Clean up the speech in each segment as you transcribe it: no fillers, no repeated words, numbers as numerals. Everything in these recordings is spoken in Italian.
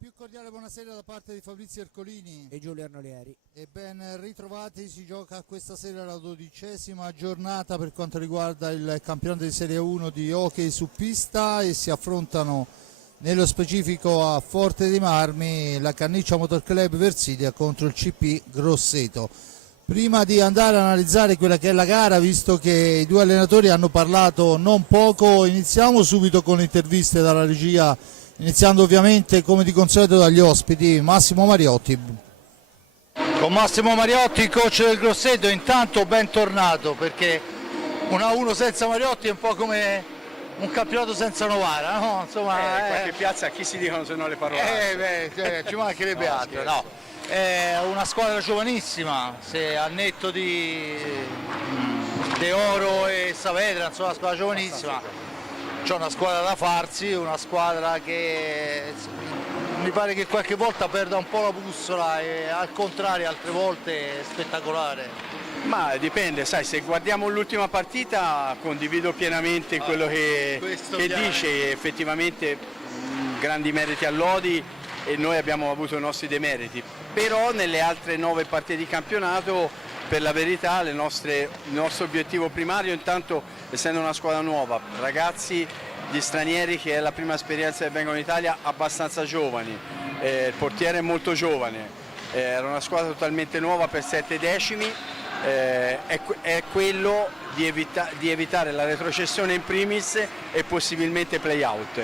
più cordiale buonasera da parte di Fabrizio Ercolini e Giulio Arnolieri. e ben ritrovati. Si gioca questa sera la 12ª giornata per quanto riguarda il campionato di Serie 1 di hockey su pista e si affrontano nello specifico a Forte dei Marmi la Canniccia Motor Club Versilia contro il CP Grosseto. Prima di andare ad analizzare quella che è la gara, visto che i due allenatori hanno parlato non poco, iniziamo subito con le interviste dalla regia, iniziando ovviamente come di consueto dagli ospiti. Massimo Mariotti. Con Massimo Mariotti, coach del Grosseto, intanto bentornato, perché 1-1 senza Mariotti è un po' come un campionato senza Novara, no? Insomma, qualche piazza a chi si dicono se non le parole? ci mancherebbe No, altro, scherzo. no. È una squadra giovanissima, se a netto di De Oro e Saavedra, insomma una squadra giovanissima. C'è una squadra da farsi, una squadra che mi pare che qualche volta perda un po' la bussola e al contrario altre volte è spettacolare. Ma dipende, sai, se guardiamo l'ultima partita condivido pienamente quello che dice, effettivamente grandi meriti a Lodi e noi abbiamo avuto i nostri demeriti, però nelle altre 9 partite di campionato per la verità il nostro obiettivo primario, intanto essendo una squadra nuova, ragazzi di stranieri che è la prima esperienza che vengono in Italia, abbastanza giovani, il portiere è molto giovane, era una squadra totalmente nuova per 7 decimi, è quello di evitare la retrocessione in primis e possibilmente play out.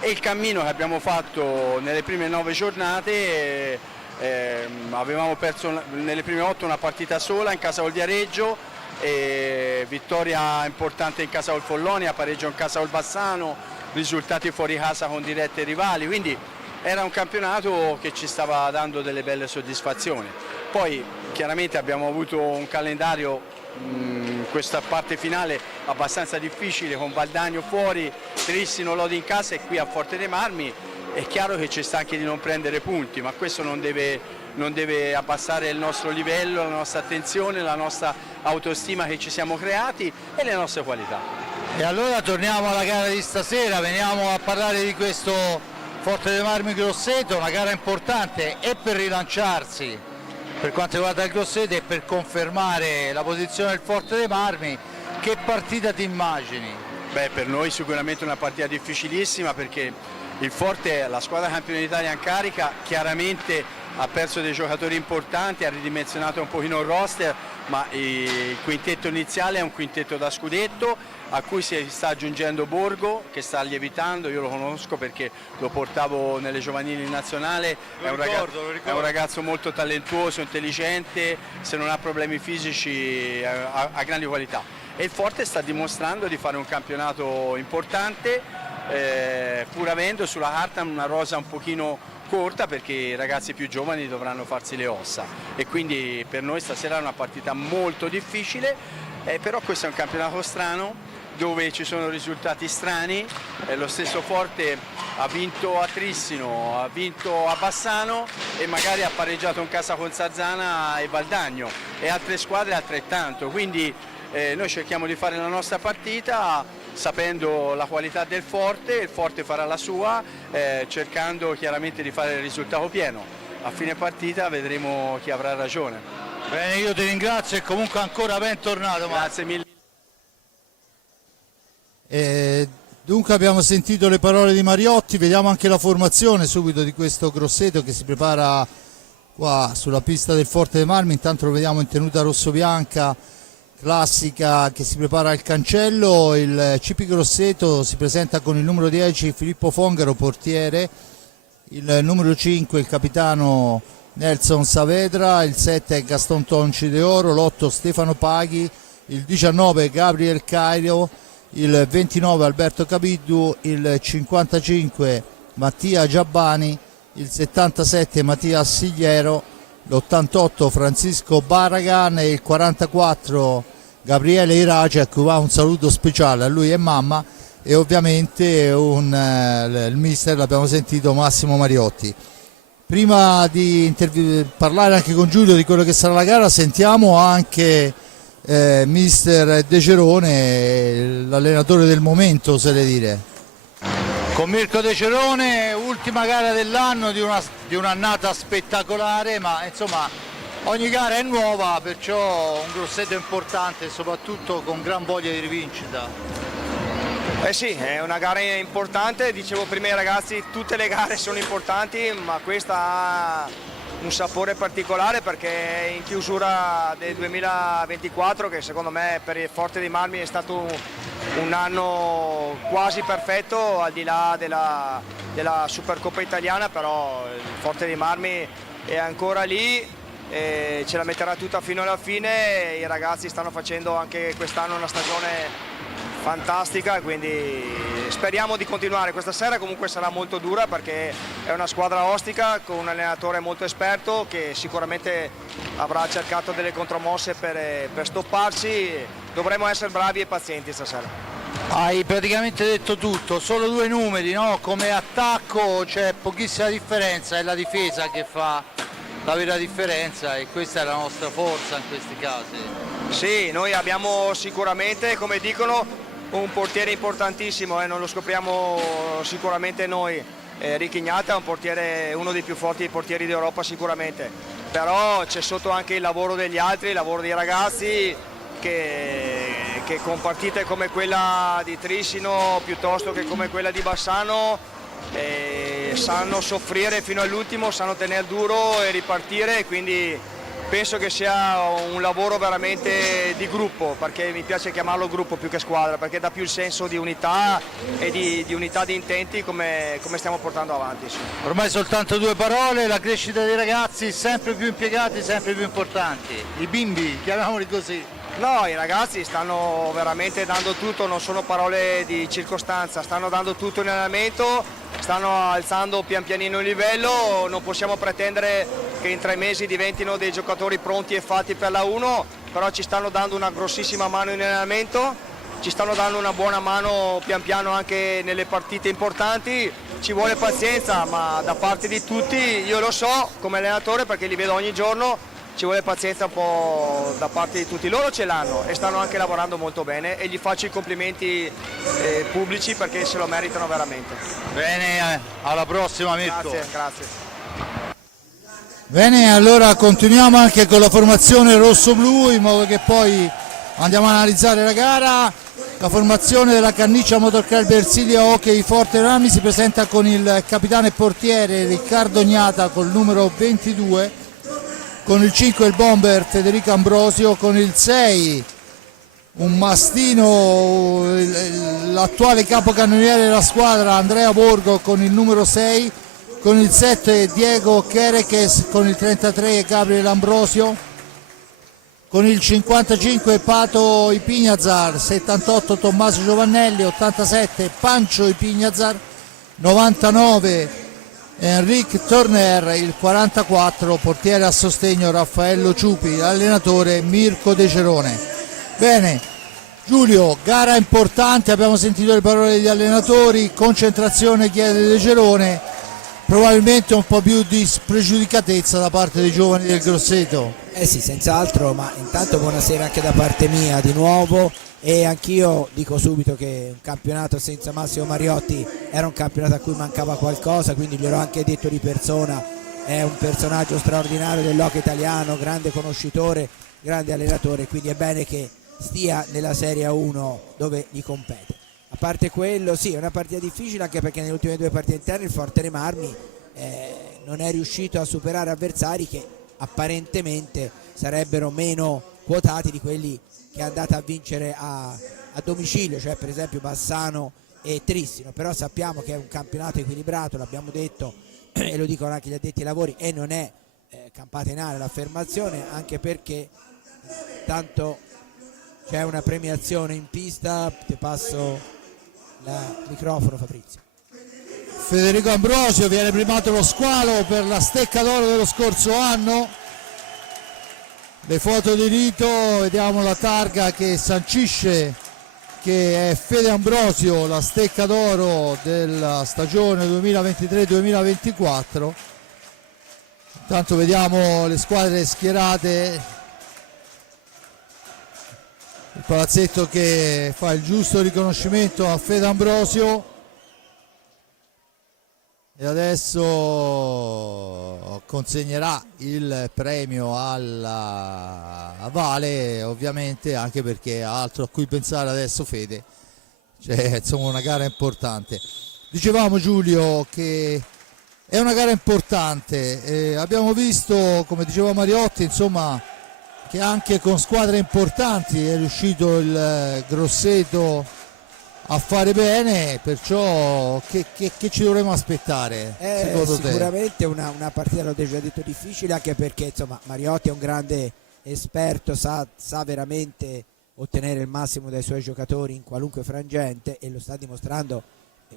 E il cammino che abbiamo fatto nelle prime 9 giornate, avevamo perso nelle prime 8 una partita sola in casa col Viareggio, vittoria importante in casa col Follonia, pareggio in casa col Bassano, risultati fuori casa con dirette rivali, quindi era un campionato che ci stava dando delle belle soddisfazioni. Poi chiaramente abbiamo avuto un calendario in questa parte finale abbastanza difficile, con Valdagno fuori, Trissino, Lodi in casa e qui a Forte dei Marmi. È chiaro che ci sta anche di non prendere punti, ma questo non deve abbassare il nostro livello, la nostra attenzione, la nostra autostima che ci siamo creati e le nostre qualità. E allora torniamo alla gara di stasera, veniamo a parlare di questo Forte dei Marmi Grosseto, una gara importante e per rilanciarsi per quanto riguarda il Grosseto e per confermare la posizione del Forte dei Marmi. Che partita ti immagini? Beh, per noi sicuramente una partita difficilissima, perché il Forte, la squadra campione d'Italia in carica, chiaramente ha perso dei giocatori importanti, ha ridimensionato un pochino il roster, ma il quintetto iniziale è un quintetto da scudetto a cui si sta aggiungendo Borgo, che sta lievitando. Io lo conosco perché lo portavo nelle giovanili in nazionale, è un ragazzo molto talentuoso, intelligente, se non ha problemi fisici ha grandi qualità. E il Forte sta dimostrando di fare un campionato importante, pur avendo sulla carta una rosa un pochino corta, perché i ragazzi più giovani dovranno farsi le ossa e quindi per noi stasera è una partita molto difficile, però questo è un campionato strano dove ci sono risultati strani. Lo stesso Forte ha vinto a Trissino, ha vinto a Bassano e magari ha pareggiato in casa con Sarzana e Valdagno, e altre squadre altrettanto, quindi noi cerchiamo di fare la nostra partita sapendo la qualità del Forte, il Forte farà la sua, cercando chiaramente di fare il risultato pieno. A fine partita vedremo chi avrà ragione. Bene, io ti ringrazio e comunque ancora bentornato. Grazie mille. Dunque abbiamo sentito le parole di Mariotti, vediamo anche la formazione subito di questo Grosseto che si prepara qua sulla pista del Forte dei Marmi. Intanto lo vediamo in tenuta rosso-bianca classica, che si prepara al cancello. Il CP Grosseto si presenta con il numero 10 Filippo Fongaro, portiere, il numero 5 il capitano Nelson Saavedra, il 7 Gaston Tonci De Oro, l'8 Stefano Paghi, il 19 Gabriel Cairo, il 29 Alberto Capiddu, il 55 Mattia Giabbani, il 77 Mattia Sigliero, l'88 Francisco Barragan e il 44 Gabriele Irace, a cui va un saluto speciale a lui e mamma, e ovviamente il mister l'abbiamo sentito, Massimo Mariotti. Prima di parlare anche con Giulio di quello che sarà la gara, sentiamo anche mister De Cerone, l'allenatore del momento, oserei dire. con Mirko De Cerone, ultima gara dell'anno di un'annata spettacolare, ma insomma ogni gara è nuova, perciò un grosseto importante e soprattutto con gran voglia di rivincita. Eh sì, è una gara importante, dicevo prima ai ragazzi, tutte le gare sono importanti, ma questa ha un sapore particolare perché è in chiusura del 2024, che secondo me per il Forte dei Marmi è stato un anno quasi perfetto, al di là della Supercoppa italiana, però il Forte dei Marmi è ancora lì e ce la metterà tutta fino alla fine. I ragazzi stanno facendo anche quest'anno una stagione fantastica, quindi speriamo di continuare. Questa sera comunque sarà molto dura perché è una squadra ostica con un allenatore molto esperto che sicuramente avrà cercato delle contromosse per stopparci. Dovremo essere bravi e pazienti stasera. Hai praticamente detto tutto, solo due numeri, no? Come attacco c'è pochissima differenza, è la difesa che fa la vera differenza e questa è la nostra forza in questi casi. Sì, noi abbiamo sicuramente, come dicono, un portiere importantissimo, non lo scopriamo sicuramente noi. Ricky Gnata è un portiere, uno dei più forti portieri d'Europa sicuramente, però c'è sotto anche il lavoro degli altri, il lavoro dei ragazzi che con partite come quella di Trissino piuttosto che come quella di Bassano sanno soffrire fino all'ultimo, sanno tenere duro e ripartire, quindi penso che sia un lavoro veramente di gruppo, perché mi piace chiamarlo gruppo più che squadra, perché dà più il senso di unità e di unità di intenti come stiamo portando avanti. Sì. Ormai soltanto due parole, la crescita dei ragazzi sempre più impiegati, sempre più importanti, i bimbi, chiamiamoli così. No, i ragazzi stanno veramente dando tutto, non sono parole di circostanza, stanno dando tutto in allenamento, stanno alzando pian pianino il livello, non possiamo pretendere che in 3 mesi diventino dei giocatori pronti e fatti per la 1, però ci stanno dando una grossissima mano in allenamento, ci stanno dando una buona mano pian piano anche nelle partite importanti, ci vuole pazienza, ma da parte di tutti, io lo so come allenatore perché li vedo ogni giorno, ci vuole pazienza un po' da parte di tutti, loro ce l'hanno e stanno anche lavorando molto bene e gli faccio i complimenti pubblici perché se lo meritano veramente. Bene, alla prossima Mirko. Grazie. Bene, allora continuiamo anche con la formazione rosso-blu in modo che poi andiamo a analizzare la gara. La formazione della Canniccia Motor Club Ersilia Hockey Forte Marmi si presenta con il capitano e portiere Riccardo Gnata col numero 22, con il 5 il bomber Federico Ambrosio, con il 6 un mastino, l'attuale capocannoniere della squadra Andrea Borgo con il numero 6, con il 7 Diego Chereches, con il 33 Gabriele Ambrosio, con il 55 Pato Ipignazar, 78 Tommaso Giovannelli, 87 Pancio Ipignazar, 99 Enric Turner, il 44 portiere a sostegno Raffaello Ciupi, allenatore Mirko De Cerone. Bene, Giulio, gara importante, abbiamo sentito le parole degli allenatori, concentrazione chiede De Cerone, probabilmente un po' più di spregiudicatezza da parte dei giovani del Grosseto. Sì, senz'altro, ma intanto buonasera anche da parte mia di nuovo. E anch'io dico subito che un campionato senza Massimo Mariotti era un campionato a cui mancava qualcosa, quindi gliel'ho anche detto di persona, è un personaggio straordinario dell'hockey italiano, grande conoscitore, grande allenatore, quindi è bene che stia nella Serie A1 dove gli compete. A parte quello, sì, è una partita difficile anche perché nelle ultime 2 partite interne il Forte dei Marmi non è riuscito a superare avversari che apparentemente sarebbero meno quotati di quelli che è andata a vincere a domicilio, cioè per esempio Bassano e Trissino, però sappiamo che è un campionato equilibrato, l'abbiamo detto e lo dicono anche gli addetti ai lavori, e non è campatenale l'affermazione, anche perché tanto c'è una premiazione in pista. Ti passo il microfono, Fabrizio. Federico Ambrosio, viene primato lo squalo per la stecca d'oro dello scorso anno. Le foto di rito, vediamo la targa che sancisce che è Fede Ambrosio la stecca d'oro della stagione 2023-2024. Intanto vediamo le squadre schierate, il palazzetto che fa il giusto riconoscimento a Fede Ambrosio. E adesso consegnerà il premio alla Vale, ovviamente, anche perché ha altro a cui pensare adesso Fede. Cioè, insomma, una gara importante. Dicevamo, Giulio, che è una gara importante. Abbiamo visto, come diceva Mariotti, insomma, che anche con squadre importanti è riuscito il Grosseto a fare bene, perciò che ci dovremo aspettare secondo te? Sicuramente una partita, l'ho già detto, difficile, anche perché insomma Mariotti è un grande esperto, sa veramente ottenere il massimo dai suoi giocatori in qualunque frangente, e lo sta dimostrando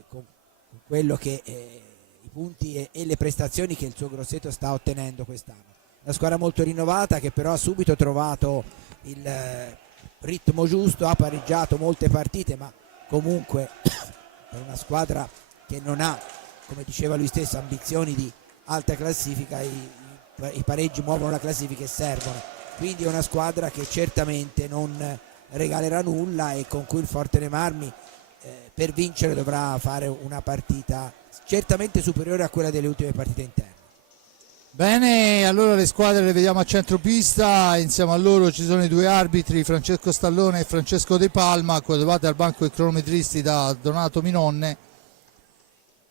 con quello che i punti e le prestazioni che il suo Grosseto sta ottenendo quest'anno. Una squadra molto rinnovata che però ha subito trovato il ritmo giusto, ha pareggiato molte partite, ma comunque è una squadra che non ha, come diceva lui stesso, ambizioni di alta classifica. I pareggi muovono la classifica e servono, quindi è una squadra che certamente non regalerà nulla e con cui il Forte dei Marmi per vincere dovrà fare una partita certamente superiore a quella delle ultime partite interne. Bene, allora le squadre le vediamo a centropista, insieme a loro ci sono i due arbitri, Francesco Stallone e Francesco De Palma, coadiuvati al banco dei cronometristi da Donato Minonne.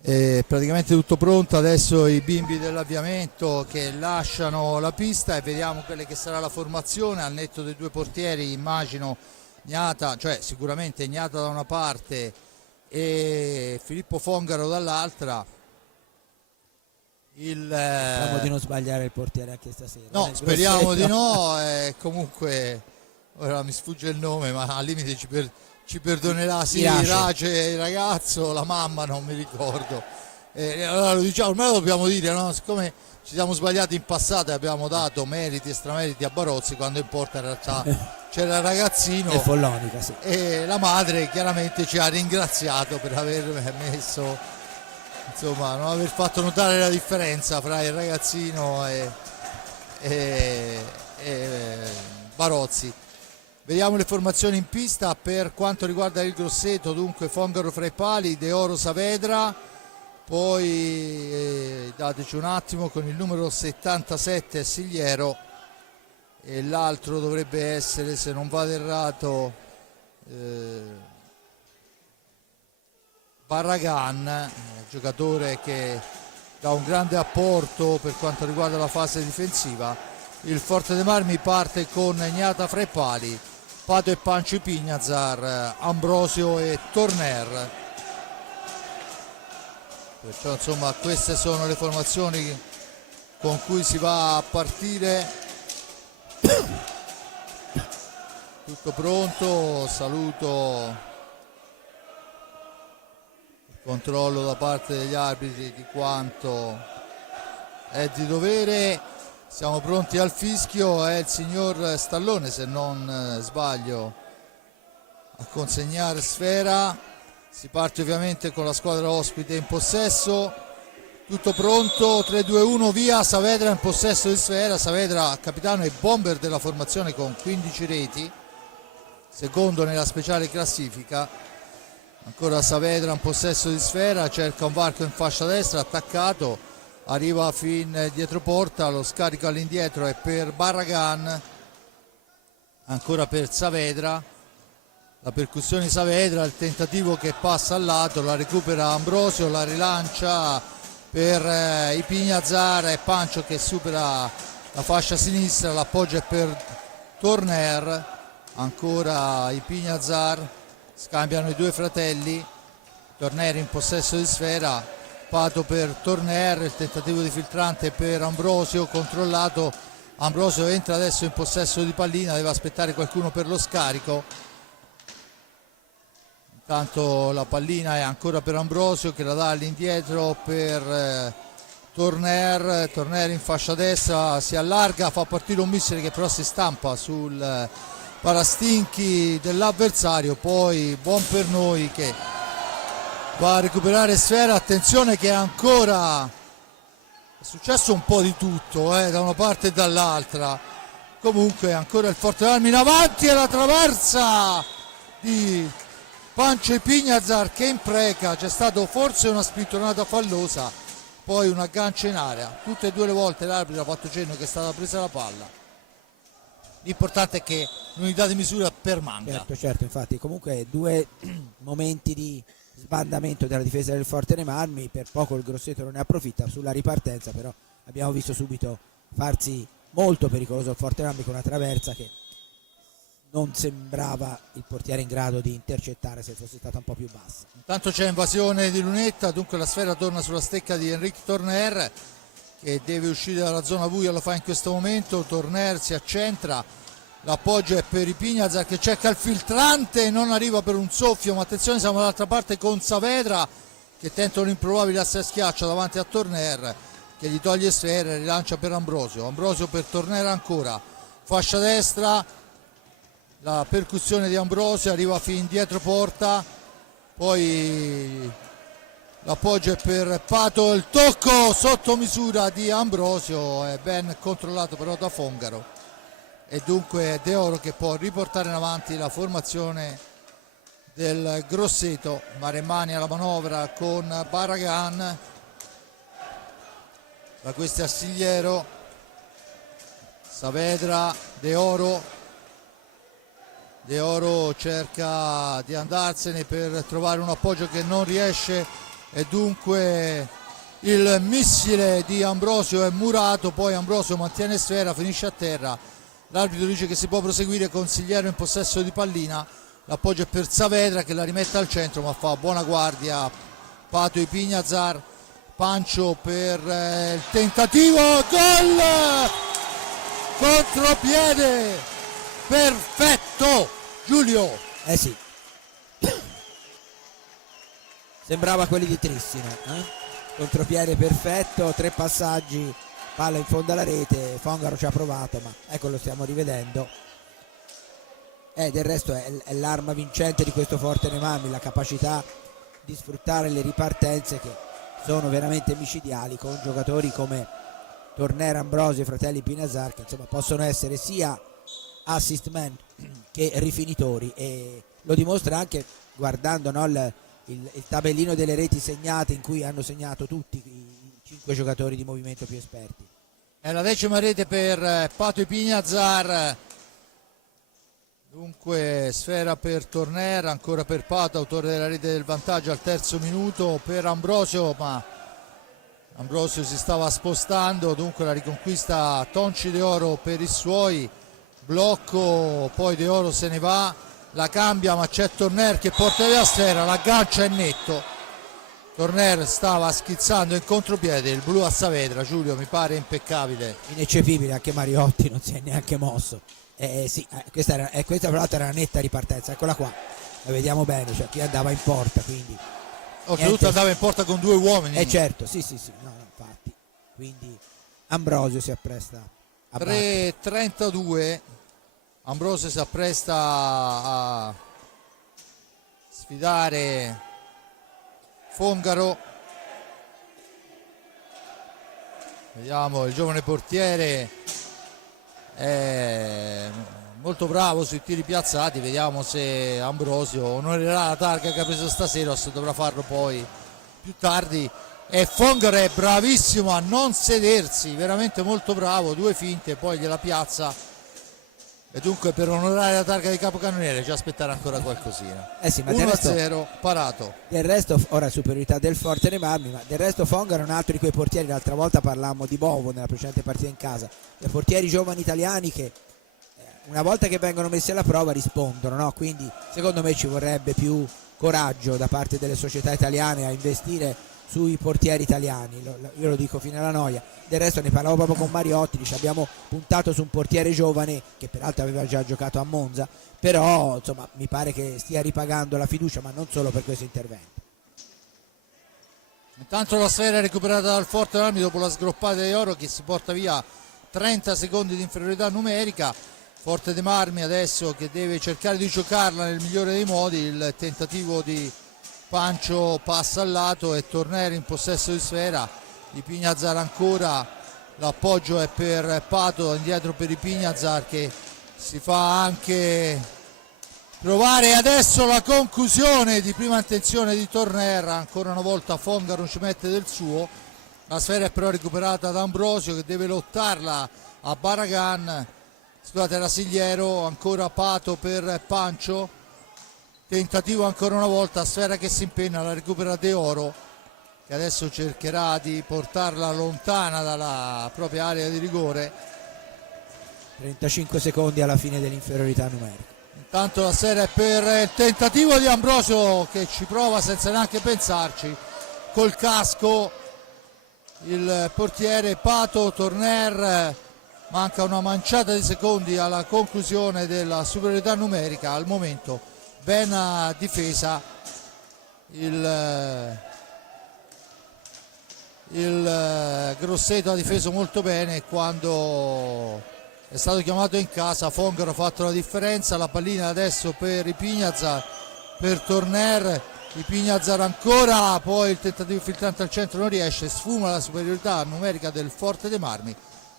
Praticamente tutto pronto, adesso i bimbi dell'avviamento che lasciano la pista e vediamo quella che sarà la formazione al netto dei due portieri. Immagino Gnata, cioè sicuramente Gnata da una parte e Filippo Fongaro dall'altra. Speriamo di non sbagliare il portiere anche stasera. No, speriamo di no, comunque ora mi sfugge il nome, ma al limite ci perdonerà, sì, Irace, il ragazzo, la mamma non mi ricordo. Allora lo diciamo, ormai lo dobbiamo dire, no? Siccome ci siamo sbagliati in passato e abbiamo dato meriti e strameriti a Barozzi, quando in porta in realtà c'era il ragazzino e Follonica, sì. E la madre chiaramente ci ha ringraziato per aver messo, insomma, non aver fatto notare la differenza fra il ragazzino e Barozzi. Vediamo le formazioni in pista per quanto riguarda il Grosseto. Dunque Fongaro fra i pali, De Oro Saavedra, poi dateci un attimo, con il numero 77 Sigliero, e l'altro dovrebbe essere, se non vado errato, Barragan, giocatore che dà un grande apporto per quanto riguarda la fase difensiva. Il Forte dei Marmi parte con Gnata fra i pali, Pato e Panci Pignazar, Ambrosio e Torner. Perciò insomma queste sono le formazioni con cui si va a partire. Tutto pronto, saluto il controllo da parte degli arbitri di quanto è di dovere. Siamo pronti al fischio, è il signor Stallone, se non sbaglio, a consegnare sfera. Si parte ovviamente con la squadra ospite in possesso. Tutto pronto, 3-2-1, via. Saavedra in possesso di sfera. Saavedra capitano e bomber della formazione con 15 reti, secondo nella speciale classifica. Ancora Saavedra in possesso di sfera, cerca un varco in fascia destra, attaccato, arriva fin dietro porta, lo scarico all'indietro è per Barragan, ancora per Saavedra, la percussione di Saavedra, il tentativo che passa al lato, la recupera Ambrosio, la rilancia per i Pignazar e Pancio che supera la fascia sinistra, l'appoggio è per Torner, ancora i Pignazar, scambiano i due fratelli, Torner in possesso di sfera, Pato per Torner, il tentativo di filtrante per Ambrosio, controllato, Ambrosio entra adesso in possesso di pallina, deve aspettare qualcuno per lo scarico. Intanto la pallina è ancora per Ambrosio che la dà all'indietro per Torner, Torner in fascia destra, si allarga, fa partire un missile che però si stampa sul parastinchi dell'avversario, poi buon per noi che va a recuperare sfera. Attenzione che ancora è successo un po' di tutto da una parte e dall'altra. Comunque ancora il Forte dei Marmi in avanti e la traversa di Pancio e Pignazar che impreca. C'è stato forse una spintonata fallosa, poi un aggancio in area, tutte e due le volte l'arbitro ha fatto cenno che è stata presa la palla. L'importante è che l'unità di misura permanga. Certo, infatti comunque due momenti di sbandamento della difesa del Forte dei Marmi, per poco il Grosseto non ne approfitta. Sulla ripartenza però abbiamo visto subito farsi molto pericoloso il Forte dei Marmi con una traversa che non sembrava il portiere in grado di intercettare se fosse stata un po' più bassa. Intanto c'è invasione di Lunetta, dunque la sfera torna sulla stecca di Enric Torner che deve uscire dalla zona buia, lo fa in questo momento. Torner si accentra, l'appoggio è per Ipignazar che cerca il filtrante, non arriva per un soffio, ma attenzione, siamo dall'altra parte con Saavedra che tenta un improbabile asse a schiaccio davanti a Torner che gli toglie sfera e rilancia per Ambrosio. Ambrosio per Torner ancora, fascia destra, la percussione di Ambrosio arriva fin dietro porta, poi l'appoggio è per Pato, il tocco sotto misura di Ambrosio è ben controllato però da Fongaro e dunque De Oro che può riportare in avanti la formazione del Grosseto. Maremmani alla manovra con Barragan, da questo Astigliero, Saavedra, De Oro cerca di andarsene per trovare un appoggio che non riesce e dunque il missile di Ambrosio è murato, poi Ambrosio mantiene sfera, finisce a terra, l'arbitro dice che si può proseguire, Consigliero in possesso di pallina, l'appoggio è per Saavedra che la rimette al centro ma fa buona guardia Pato Ipignazar, Pancio per il tentativo, gol, contropiede perfetto Giulio. Sì, sembrava quelli di Trissino, contropiede perfetto, 3 passaggi, palla in fondo alla rete. Fongaro ci ha provato ma ecco lo stiamo rivedendo, del resto è l'arma vincente di questo Forte dei Marmi, la capacità di sfruttare le ripartenze che sono veramente micidiali con giocatori come Torner, Ambrosio e fratelli Pinazar che insomma possono essere sia assist man che rifinitori e lo dimostra anche guardando, no, il tabellino delle reti segnate in cui hanno segnato tutti i 5 giocatori di movimento più esperti. È la 10ª rete per Pato Ipignazar, dunque sfera per Torner, ancora per Pato, autore della rete del vantaggio al terzo minuto, per Ambrosio ma Ambrosio si stava spostando, dunque la riconquista Tonci De Oro per i suoi, blocco, poi De Oro se ne va, la cambia ma c'è Torner che porta via sfera, l'aggancio è netto, Torner stava schizzando in contropiede, il blu a Saavedra, Giulio mi pare impeccabile, ineccepibile, anche Mariotti non si è neanche mosso. Sì, questa tra l'altro era una netta ripartenza, eccola qua, la vediamo bene, cioè chi andava in porta, quindi oltretutto andava in porta con 2 uomini. Certo, sì, no, infatti, quindi Ambrosio si appresta a 3:32, Ambrosio si appresta a sfidare Fongaro, vediamo il giovane portiere è molto bravo sui tiri piazzati, vediamo se Ambrosio onorerà la targa che ha preso stasera o se dovrà farlo poi più tardi. E Fongaro è bravissimo a non sedersi, veramente molto bravo, 2 finte poi gliela piazza e dunque per onorare la targa di capocannoniere ci aspettare ancora qualcosina. Sì, ma 1-0 parato. Del resto ora superiorità del Forte dei Marmi, ma del resto Fongaro è un altro di quei portieri, l'altra volta parlammo di Bovo nella precedente partita in casa, dei portieri giovani italiani che una volta che vengono messi alla prova rispondono, no? Quindi secondo me ci vorrebbe più coraggio da parte delle società italiane a investire sui portieri italiani, io lo dico fino alla noia. Del resto ne parlavo proprio con Mariotti, dice abbiamo puntato su un portiere giovane che peraltro aveva già giocato a Monza, però insomma mi pare che stia ripagando la fiducia, ma non solo per questo intervento. Intanto la sfera è recuperata dal Forte dei Marmi dopo la sgroppata di Oro che si porta via 30 secondi di inferiorità numerica. Forte dei Marmi adesso che deve cercare di giocarla nel migliore dei modi, il tentativo di Pancio passa al lato e Torner in possesso di sfera, Ipignazar ancora, l'appoggio è per Pato, indietro per Ipignazar che si fa anche provare adesso la conclusione di prima intenzione di Torner, ancora una volta Fongaro ci mette del suo, La sfera è però recuperata da Ambrosio che deve lottarla a Barragan. Scusate, Rasigliero, ancora Pato per Pancio. Tentativo ancora una volta, sfera che si impenna, la recupera De Oro, che adesso cercherà di portarla lontana dalla propria area di rigore. 35 secondi alla fine dell'inferiorità numerica. Intanto la sfera è per il tentativo di Ambrosio che ci prova senza neanche pensarci. Col casco il portiere Pato. Torner, manca una manciata di secondi alla conclusione della superiorità numerica. Al momento ben difesa il Grosseto, ha difeso molto bene. Quando è stato chiamato in casa, Fongaro ha fatto la differenza. La pallina adesso per Ipignazar, per Torner. Ipignazar ancora, poi il tentativo filtrante al centro non riesce, sfuma la superiorità numerica del Forte dei Marmi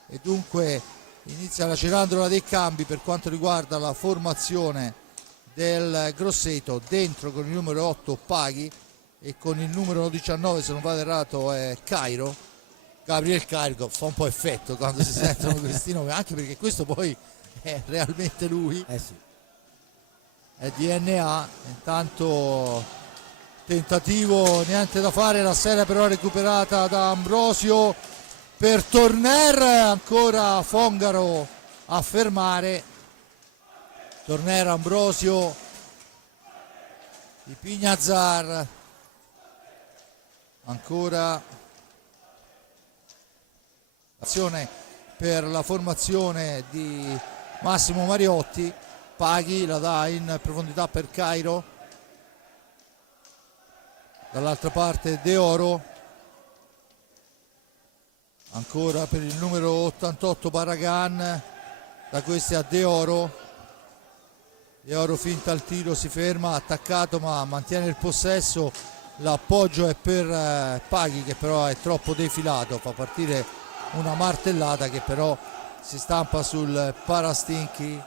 e dunque inizia la cerandola dei cambi per quanto riguarda la formazione del Grosseto. Dentro con il numero 8 Paghi e con il numero 19, se non vado errato, è Cairo. Gabriel Cairo. Fa un po' effetto quando si sentono questi nomi, anche perché questo poi è realmente lui, Sì. è DNA. Intanto tentativo, niente da fare, la sfera però recuperata da Ambrosio per Torner, ancora Fongaro a fermare. Torner, Ambrosio, Ipignazar, ancora azione per la formazione di Massimo Mariotti. Paghi la dà in profondità per Cairo, dall'altra parte De Oro, ancora per il numero 88 Barragan, da questi a De Oro. De Oro finta il tiro, si ferma, attaccato ma mantiene il possesso. L'appoggio è per Paghi che però è troppo defilato, fa partire una martellata che però si stampa sul parastinchi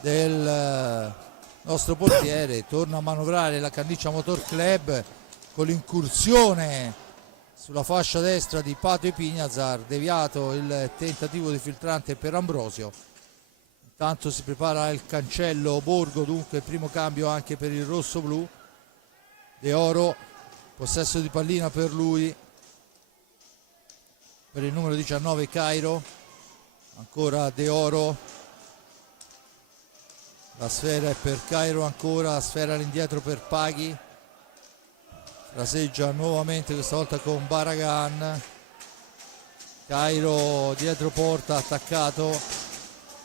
del nostro portiere. Torna a manovrare la Canniccia Motor Club con l'incursione sulla fascia destra di Pato Ipignazar, deviato il tentativo di filtrante per Ambrosio. Intanto si prepara il cancello Borgo, dunque il primo cambio anche per il rosso-blu. De Oro, possesso di pallina per lui, per il numero 19 Cairo, ancora De Oro, la sfera è per Cairo ancora, sfera all'indietro per Paghi, fraseggia nuovamente questa volta con Barragan. Cairo dietro porta, attaccato,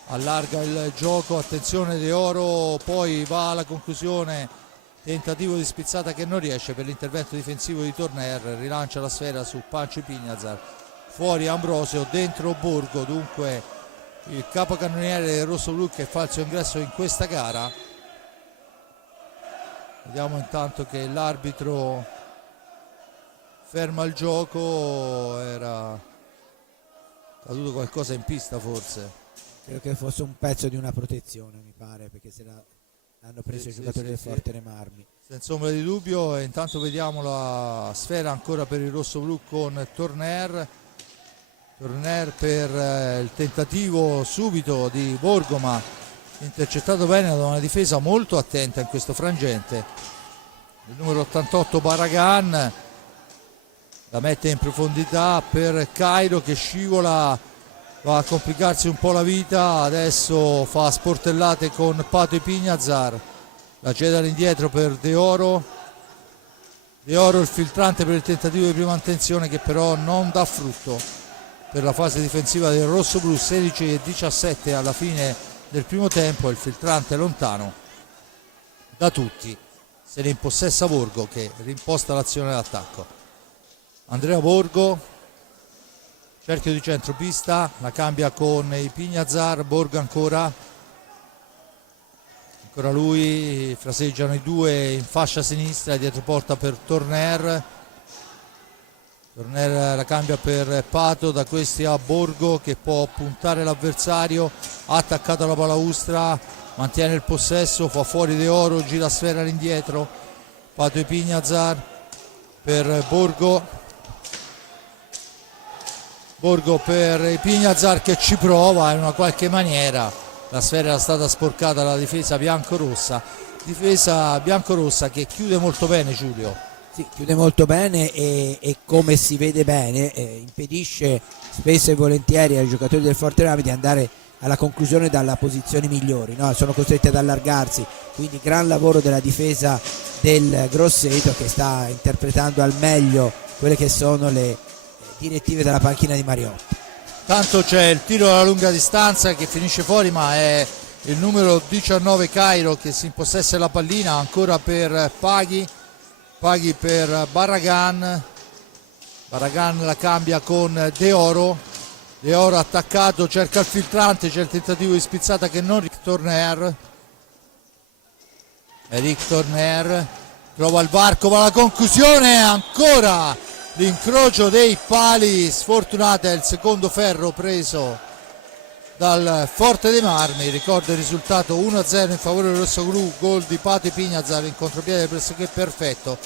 allarga il gioco, attenzione De Oro, poi va alla conclusione, tentativo di spizzata che non riesce per l'intervento difensivo di Torner, rilancia la sfera su Pancio Ipignazar, fuori Ambrosio, dentro Borgo, dunque il capocannoniere del rosso-blu che fa il suo ingresso in questa gara. Vediamo intanto che l'arbitro ferma il gioco, era caduto qualcosa in pista forse. Credo che fosse un pezzo di una protezione, mi pare, perché hanno preso i giocatori del Forte dei Marmi. Senza ombra di dubbio. E intanto vediamo la sfera ancora per il rosso-blu con Torner. Torner per il tentativo subito di Borgo, ma intercettato bene da una difesa molto attenta in questo frangente. Il numero 88 Barragan la mette in profondità per Cairo che scivola, va a complicarsi un po' la vita, adesso fa sportellate con Pato Ipignazar, la cede all'indietro per De Oro. De Oro il filtrante per il tentativo di prima intenzione che però non dà frutto per la fase difensiva del rosso-blu. 16-17 alla fine del primo tempo, il filtrante è lontano da tutti, se ne impossessa Borgo che rimposta l'azione d'attacco. Andrea Borgo, cerchio di centropista, la cambia con Ipignazar, Borgo ancora lui, fraseggiano i due in fascia sinistra, dietro porta per Torner. Torner la cambia per Pato, da questi a Borgo che può puntare l'avversario, attaccato alla balaustra, mantiene il possesso, fa fuori De Oro, gira sfera all'indietro, Pato Ipignazar per Borgo, Borgo per Pignazar che ci prova in una qualche maniera. La sfera era stata sporcata dalla difesa biancorossa che chiude molto bene, Giulio. Sì, chiude molto bene e come si vede bene impedisce spesso e volentieri ai giocatori del Forte di andare alla conclusione dalle posizioni migliori, no? Sono costretti ad allargarsi, quindi gran lavoro della difesa del Grosseto che sta interpretando al meglio quelle che sono le direttive della panchina di Mariotti. Tanto c'è il tiro alla lunga distanza che finisce fuori, ma è il numero 19 Cairo che si impossessa la pallina, ancora per Paghi per Barragan la cambia con De Oro attaccato, cerca il filtrante, c'è il tentativo di spizzata che non Eric Torner trova il varco, ma la conclusione, ancora l'incrocio dei pali, sfortunata, è il secondo ferro preso dal Forte dei Marmi. Ricordo il risultato 1-0 in favore del rossoblu, gol di Pato Pignazar in contropiede pressoché perfetto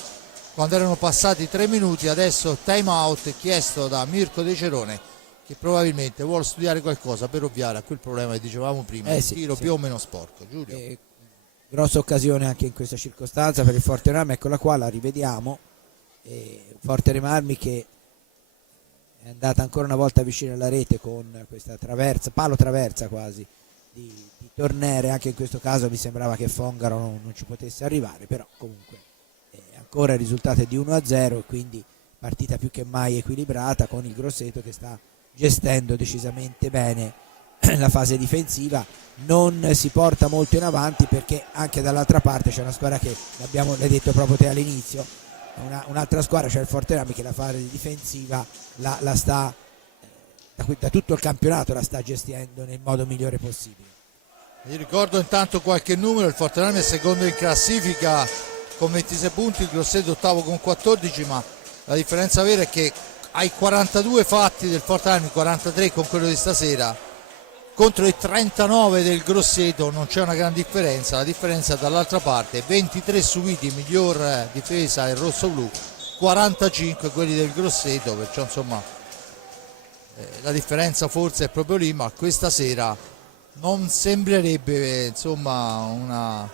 quando erano passati 3 minuti. Adesso time out chiesto da Mirko De Cerone, che probabilmente vuole studiare qualcosa per ovviare a quel problema che dicevamo prima, il tiro più o meno sporco. Giulio. Grossa occasione anche in questa circostanza per il Forte Marmi, eccola qua, la rivediamo. Forte dei Marmi che è andata ancora una volta vicino alla rete con questa palo traversa quasi di Tornere. Anche in questo caso mi sembrava che Fongaro non ci potesse arrivare, però comunque ancora il risultato è di 1-0 e quindi partita più che mai equilibrata, con il Grosseto che sta gestendo decisamente bene la fase difensiva. Non si porta molto in avanti perché anche dall'altra parte c'è una squadra che, l'hai detto proprio te all'inizio, un'altra squadra, cioè il Forte Marmi, che la fase difensiva la sta da tutto il campionato la sta gestendo nel modo migliore possibile. Vi ricordo intanto qualche numero: il Forte Marmi è secondo in classifica con 26 punti, il Grosseto ottavo con 14, ma la differenza vera è che ai 42 fatti del Forte Marmi, 43 con quello di stasera, contro i 39 del Grosseto non c'è una gran differenza. La differenza è dall'altra parte: 23 subiti, miglior difesa il rossoblu, 45 quelli del Grosseto, perciò insomma la differenza forse è proprio lì, ma questa sera non sembrerebbe insomma una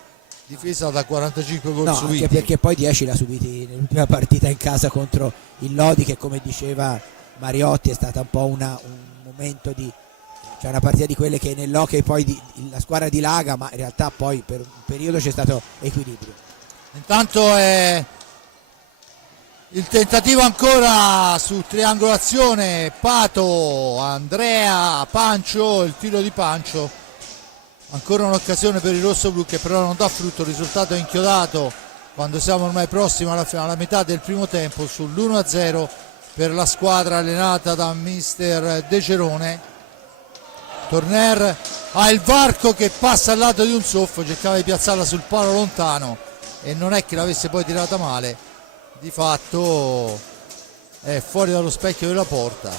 difesa da 45 gol subiti. Anche perché poi 10 l'ha subiti nell'ultima partita in casa contro il Lodi, che come diceva Mariotti è stata un po' un momento cioè una partita di quelle che nell'hockey poi la squadra dilaga, ma in realtà poi per un periodo c'è stato equilibrio. Intanto è il tentativo ancora su triangolazione, Pato, Andrea, Pancio, il tiro di Pancio, ancora un'occasione per il rossoblu che però non dà frutto. Il risultato è inchiodato quando siamo ormai prossimi alla metà del primo tempo sull'1-0 per la squadra allenata da mister De Cerone. Torner ha il varco che passa al lato di un soffio, cercava di piazzarla sul palo lontano e non è che l'avesse poi tirata male, di fatto è fuori dallo specchio della porta.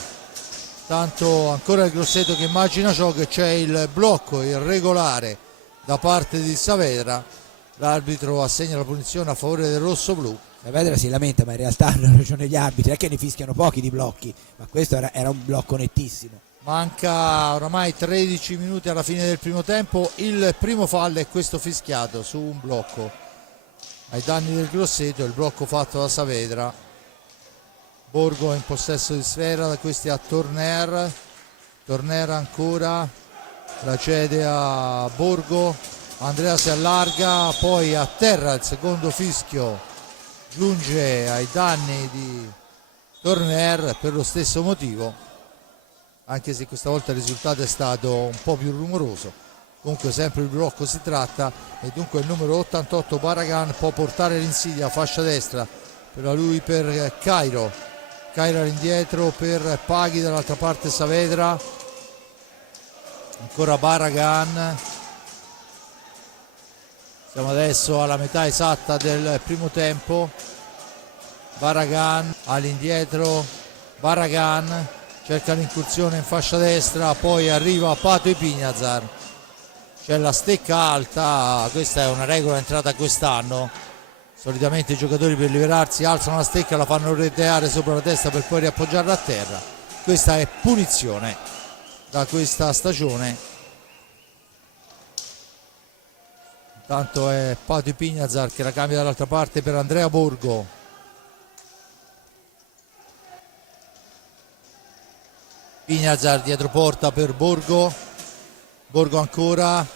Tanto ancora il Grosseto che immagina ciò, che c'è il blocco irregolare da parte di Saavedra. L'arbitro assegna la punizione a favore del rossoblu. Saavedra si lamenta, ma in realtà hanno ragione gli arbitri, è che ne fischiano pochi di blocchi, ma questo era un blocco nettissimo. Manca oramai 13 minuti alla fine del primo tempo, il primo fallo è questo fischiato su un blocco ai danni del Grosseto, il blocco fatto da Saavedra. Borgo in possesso di sfera, da questi a Torner ancora, la cede a Borgo, Andrea si allarga, poi a terra, il secondo fischio giunge ai danni di Torner per lo stesso motivo, anche se questa volta il risultato è stato un po' più rumoroso. Comunque sempre il blocco si tratta, e dunque il numero 88 Barragan può portare l'insidia, fascia destra per Cairo all'indietro per Paghi, dall'altra parte Saavedra, ancora Barragan. Siamo adesso alla metà esatta del primo tempo. Barragan all'indietro, Barragan cerca l'incursione in fascia destra, poi arriva Pato Pignazar, c'è la stecca alta, questa è una regola entrata quest'anno. Solitamente i giocatori per liberarsi alzano la stecca, la fanno roteare sopra la testa per poi riappoggiarla a terra. questa è punizione da questa stagione. Intanto è Pato Ipignazar che la cambia dall'altra parte per Andrea Borgo. Ipignazar dietro porta per Borgo, Borgo ancora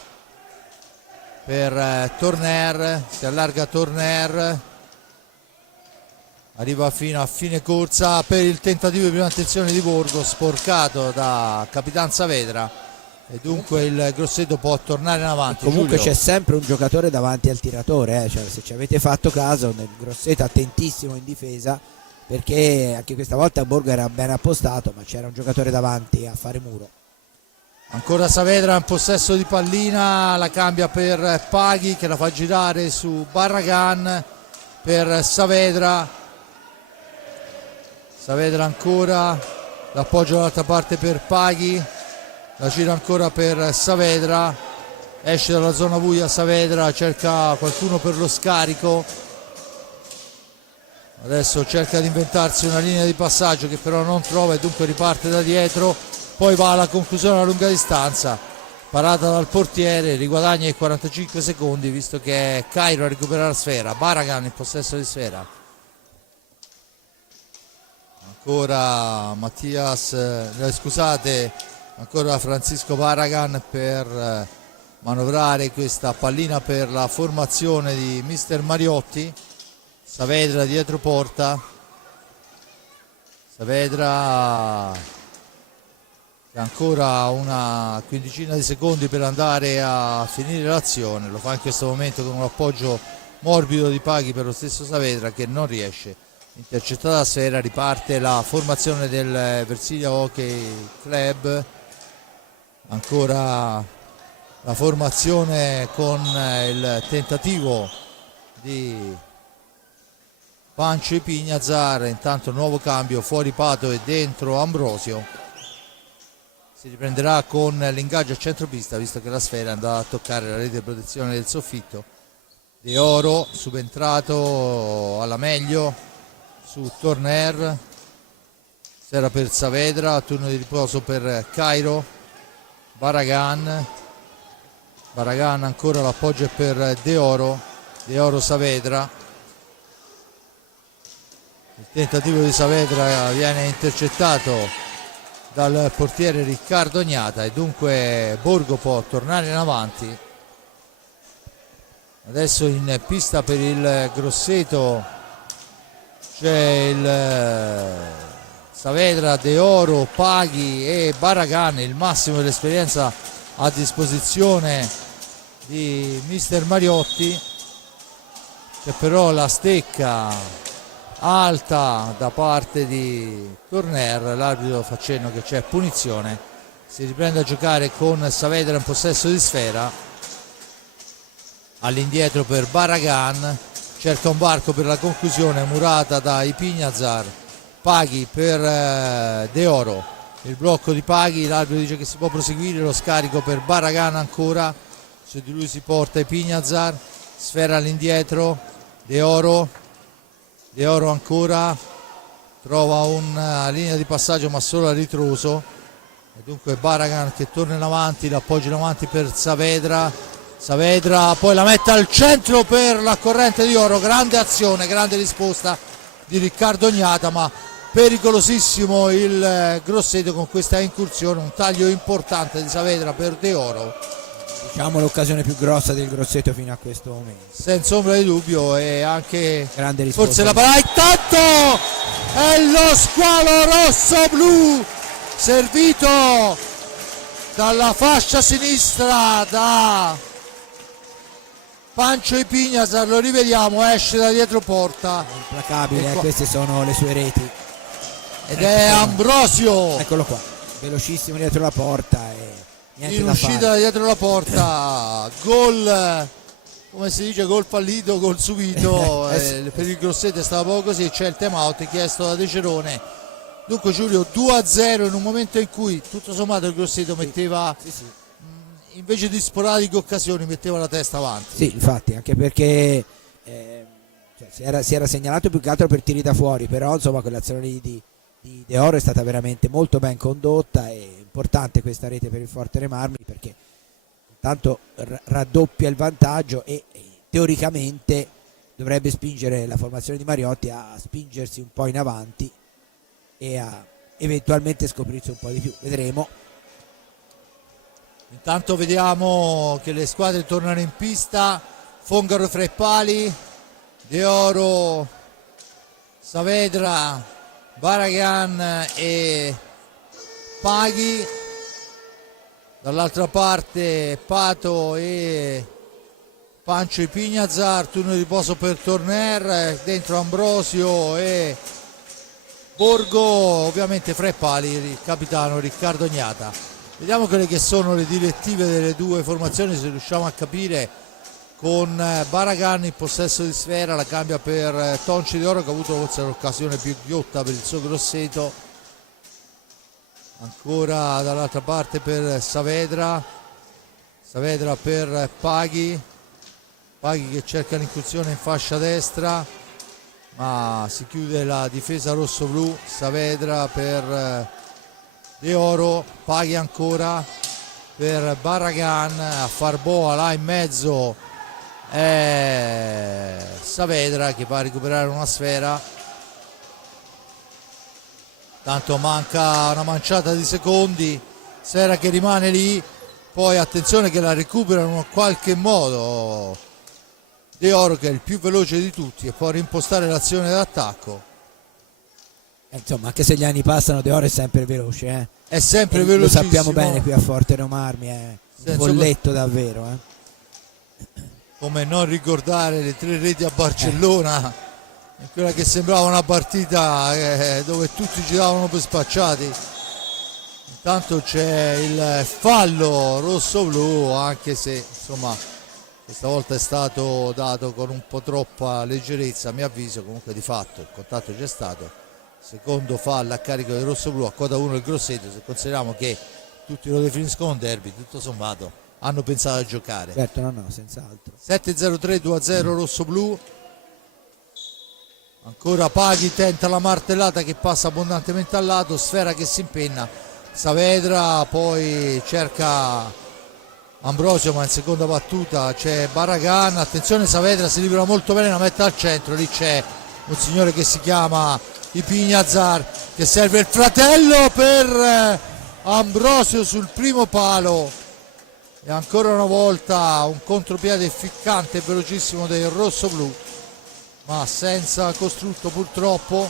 per Torner, si allarga Torner, arriva fino a fine corsa per il tentativo di prima attenzione di Borgo, sporcato da Capitan Saavedra, e dunque il Grosseto può tornare in avanti. Comunque Giulio. c'è sempre un giocatore davanti al tiratore, cioè, se ci avete fatto caso, nel Grosseto attentissimo in difesa, perché anche questa volta Borgo era ben appostato, ma c'era un giocatore davanti a fare muro. Ancora Saavedra in possesso di pallina, la cambia per Paghi che la fa girare su Barragan per Saavedra. Saavedra ancora, l'appoggio dall'altra parte per Paghi, la gira ancora per Saavedra, esce dalla zona buia Saavedra, cerca qualcuno per lo scarico, adesso cerca di inventarsi una linea di passaggio che però non trova e dunque riparte da dietro, poi va alla conclusione a lunga distanza, parata dal portiere, riguadagna i 45 secondi visto che è Cairo a recuperare la sfera. Barragan in possesso di sfera, ancora ancora Francisco Barragan per manovrare questa pallina per la formazione di mister Mariotti. Saavedra dietro porta, Saavedra ancora una quindicina di secondi per andare a finire l'azione, lo fa in questo momento con un appoggio morbido di Paghi per lo stesso Saavedra che non riesce, intercettata la sfera, riparte la formazione del Versilia Hockey Club, ancora la formazione con il tentativo di Pancio Ipignazar, intanto nuovo cambio, fuori Pato e dentro Ambrosio. Si riprenderà con l'ingaggio a centropista visto che la sfera è andata a toccare la rete di protezione del soffitto. De Oro subentrato alla meglio su Torner, sera per Saavedra, turno di riposo per Cairo. Barragan ancora, l'appoggio è per De Oro Saavedra, il tentativo di Saavedra viene intercettato dal portiere Riccardo Ognata e dunque Borgo può tornare in avanti. Adesso in pista per il Grosseto c'è il Saavedra, De Oro, Paghi e Barragan, il massimo dell'esperienza a disposizione di mister Mariotti, che però la stecca alta da parte di Torner, l'arbitro fa cenno che c'è punizione, si riprende a giocare con Saavedra in possesso di sfera, all'indietro per Barragan, cerca un varco per la conclusione murata da Ipignazar, Paghi per De Oro, il blocco di Paghi, l'arbitro dice che si può proseguire, lo scarico per Barragan ancora, su di lui si porta Ipignazar, sfera all'indietro, De Oro ancora, trova una linea di passaggio ma solo a ritroso e dunque Barragan che torna in avanti, l'appoggio in avanti per Saavedra poi la mette al centro per la corrente di Oro, grande azione, grande risposta di Riccardo Ognata, ma pericolosissimo il Grosseto con questa incursione, un taglio importante di Saavedra per De Oro, Diciamo l'occasione più grossa del Grosseto fino a questo momento. senza ombra di dubbio, e anche Grande risposta. forse la palla, intanto è lo squalo rosso-blu servito dalla fascia sinistra da Pancio Ipignazar, lo rivediamo, esce da dietro porta Implacabile, Ecco. queste sono le sue reti. ed è Ambrosio Eccolo qua, velocissimo dietro la porta e niente in da uscita fare. da dietro la porta. Gol, come si dice, gol fallito, gol subito. Per il Grosseto è stato proprio così, c'è il time out chiesto da De Cerone. Dunque Giulio, 2-0 in un momento in cui tutto sommato il Grosseto metteva, invece di sporadiche occasioni, metteva la testa avanti. Sì, infatti, anche perché cioè, si era segnalato più che altro per tiri da fuori, però insomma quell'azione lì di di De Oro è stata veramente molto ben condotta. È importante questa rete per il Forte dei Marmi perché intanto raddoppia il vantaggio e teoricamente dovrebbe spingere la formazione di Mariotti a spingersi un po' in avanti e a eventualmente scoprirsi un po' di più, vedremo. Intanto vediamo che le squadre tornano in pista, Fongaro fra i pali, De Oro, Saavedra, Baragan e Paghi, dall'altra parte Pato e Pancio e Pignazar, turno di riposo per Torner, dentro Ambrosio e Borgo, ovviamente fra i pali il capitano Riccardo Gnata. Vediamo quelle che sono le direttive delle due formazioni, se riusciamo a capire, con Baragan in possesso di sfera, la cambia per Tonci De Oro che ha avuto forse l'occasione più ghiotta per il suo grosseto. Ancora dall'altra parte per Saavedra per Paghi che cerca l'incursione in fascia destra, ma si chiude la difesa rosso-blu. Saavedra per De Oro, Paghi ancora per Baragan, a far boa là in mezzo Saavedra che va a recuperare una sfera. Tanto manca una manciata di secondi, sfera che rimane lì, poi attenzione che la recuperano in qualche modo De Oro che è il più veloce di tutti e può reimpostare l'azione d'attacco. Insomma, anche se gli anni passano, De Oro è sempre veloce, È sempre e velocissimo. lo sappiamo bene qui a Forte dei Marmi, è un bolletto davvero. Come non ricordare le 3 reti a Barcellona, in quella che sembrava una partita dove tutti giravano per spacciati. Intanto c'è il fallo rosso-blu, anche se insomma questa volta è stato dato con un po' troppa leggerezza, a mio avviso. Comunque di fatto il contatto c'è stato. Secondo fallo a carico del rosso-blu a quota 1 del grosseto, se consideriamo che tutti lo definiscono un derby, tutto sommato hanno pensato a giocare. Certo, no, senz'altro. 7-0-3, 2-0 rosso-blu. Ancora Paghi tenta la martellata che passa abbondantemente al lato, sfera che si impenna. Saavedra poi cerca Ambrosio, ma in seconda battuta c'è Baragan. Attenzione, Saavedra si libera molto bene, la mette al centro, lì c'è un signore che si chiama Pignazar che serve il fratello per Ambrosio sul primo palo, e ancora una volta un contropiede ficcante e velocissimo del rosso-blu, ma senza costrutto purtroppo.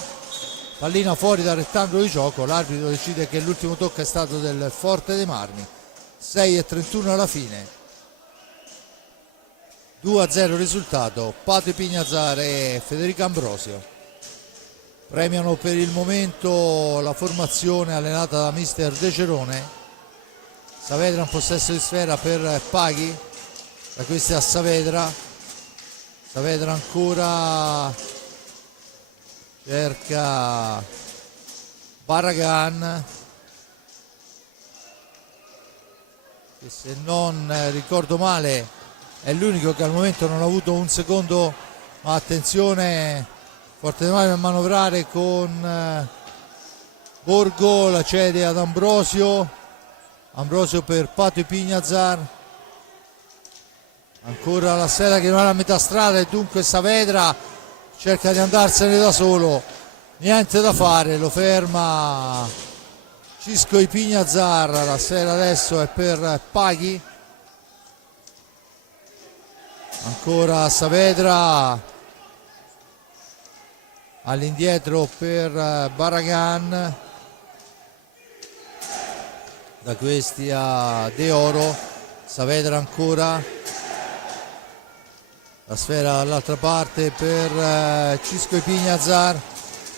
Pallina fuori dal rettangolo di gioco, l'arbitro decide che l'ultimo tocco è stato del Forte dei Marmi. 6:31 alla fine, 2-0 risultato. Pato Pignazar e Federico Ambrosio premiano per il momento la formazione allenata da mister De Cerone. Saavedra in possesso di sfera per Paghi, da questi a Saavedra ancora cerca Baragan che, se non ricordo male, è l'unico che al momento non ha avuto un secondo, ma attenzione, Forte dei Marmi a manovrare con Borgo, la cede ad Ambrosio per Pato e Pignazar, ancora la sfera che rimane a metà strada e dunque Saavedra cerca di andarsene da solo, niente da fare, lo ferma Cisco e Pignazar. La sfera adesso è per Paghi, ancora Saavedra all'indietro per Baragan, da questi a De Oro. Saavedra ancora, la sfera dall'altra parte per Cisco e Pignazar,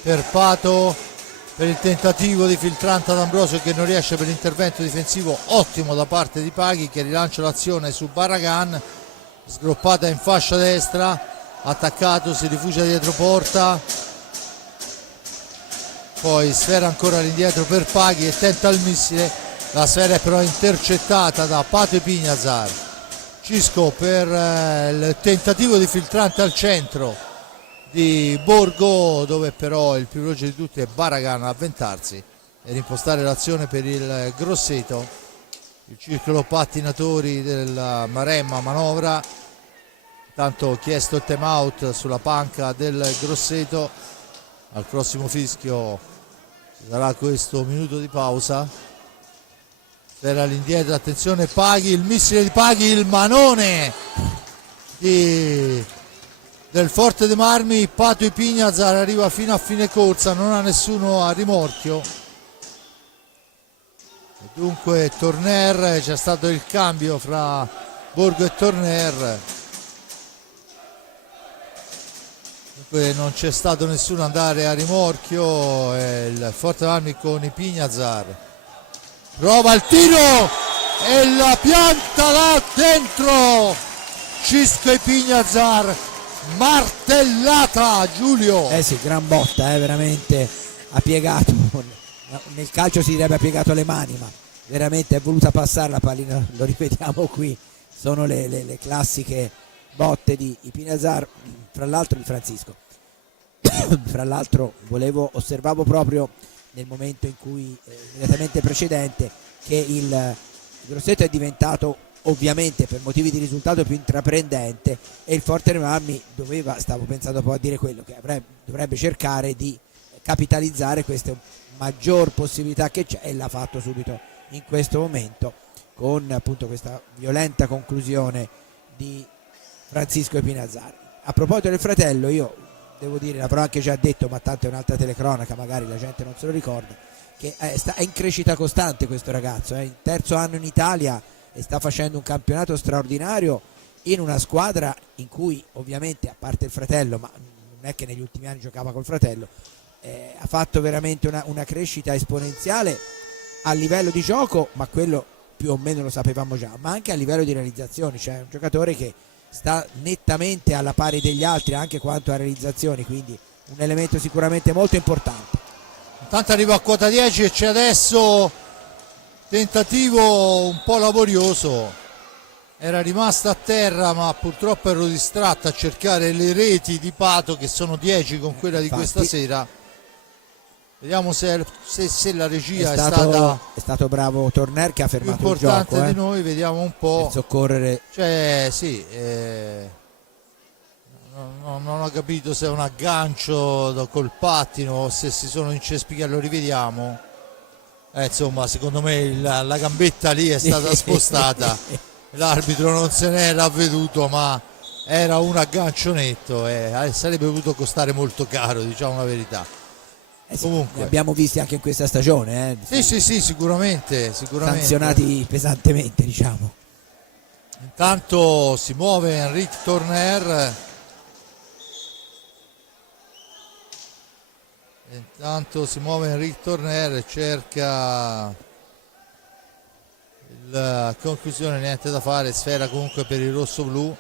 per Pato, per il tentativo di filtrante ad Ambrosio che non riesce, per l'intervento difensivo ottimo da parte di Paghi che rilancia l'azione su Baragan, sgroppata in fascia destra, attaccato, si rifugia dietro porta, poi sfera ancora all'indietro per Paghi e tenta il missile, la sfera è però intercettata da Pato e Pignazar. Cisco per il tentativo di filtrante al centro di Borgo, dove però il più veloce di tutti è Baragan a avventarsi e rimpostare l'azione per il Grosseto. Il circolo pattinatori della Maremma manovra, intanto chiesto il time out sulla panca del Grosseto. Al prossimo fischio sarà questo minuto di pausa. Sfera all'indietro, attenzione Paghi, il missile di Paghi, il manone del Forte dei Marmi. Patui Pignazar arriva fino a fine corsa, non ha nessuno a rimorchio. E dunque Torner, c'è stato il cambio fra Borgo e Torner. Dunque non c'è stato nessuno andare a rimorchio, il Forte dei Marmi con i Pignazar. Prova il tiro e la pianta là dentro. Cisco e Pignazar, martellata Giulio. Sì, gran botta, veramente ha piegato, nel calcio si direbbe ha piegato le mani, ma veramente è voluta passare la pallina, lo ripetiamo qui, sono le classiche botte di Pignazar, fra l'altro di Francisco. Fra l'altro osservavo proprio nel momento in cui immediatamente precedente che il Grosseto è diventato ovviamente per motivi di risultato più intraprendente e il Forte dei Marmi stavo pensando poi a dire quello che dovrebbe cercare di capitalizzare queste maggior possibilità che c'è, e l'ha fatto subito in questo momento con appunto questa violenta conclusione di Francisco Pignazar. A proposito del fratello, io devo dire, l'avrò anche già detto, ma tanto è un'altra telecronaca, magari la gente non se lo ricorda, che è in crescita costante questo ragazzo, in terzo anno in Italia e sta facendo un campionato straordinario in una squadra in cui ovviamente, a parte il fratello, ma non è che negli ultimi anni giocava col fratello, ha fatto veramente una crescita esponenziale a livello di gioco, ma quello più o meno lo sapevamo già, ma anche a livello di realizzazioni, cioè un giocatore che sta nettamente alla pari degli altri anche quanto a realizzazioni, quindi un elemento sicuramente molto importante. Intanto arriva a quota 10 e c'è adesso tentativo un po' laborioso, era rimasta a terra ma purtroppo ero distratto a cercare le reti di Pato, che sono 10 con quella di questa sera. Vediamo se la regia è stato bravo Torner che ha fermato il gioco, importante di noi, vediamo un po'. Per soccorrere. Cioè sì, non ho capito se è un aggancio col pattino o se si sono incespicati, lo rivediamo. Insomma, secondo me la gambetta lì è stata spostata, l'arbitro non se n'era avveduto, ma era un aggancio netto e sarebbe potuto costare molto caro, diciamo la verità. Comunque li abbiamo visti anche in questa stagione, sì, sicuramente sanzionati pesantemente, diciamo. Intanto si muove Enric Torner, cerca la conclusione, niente da fare, sfera comunque per il rosso-blu.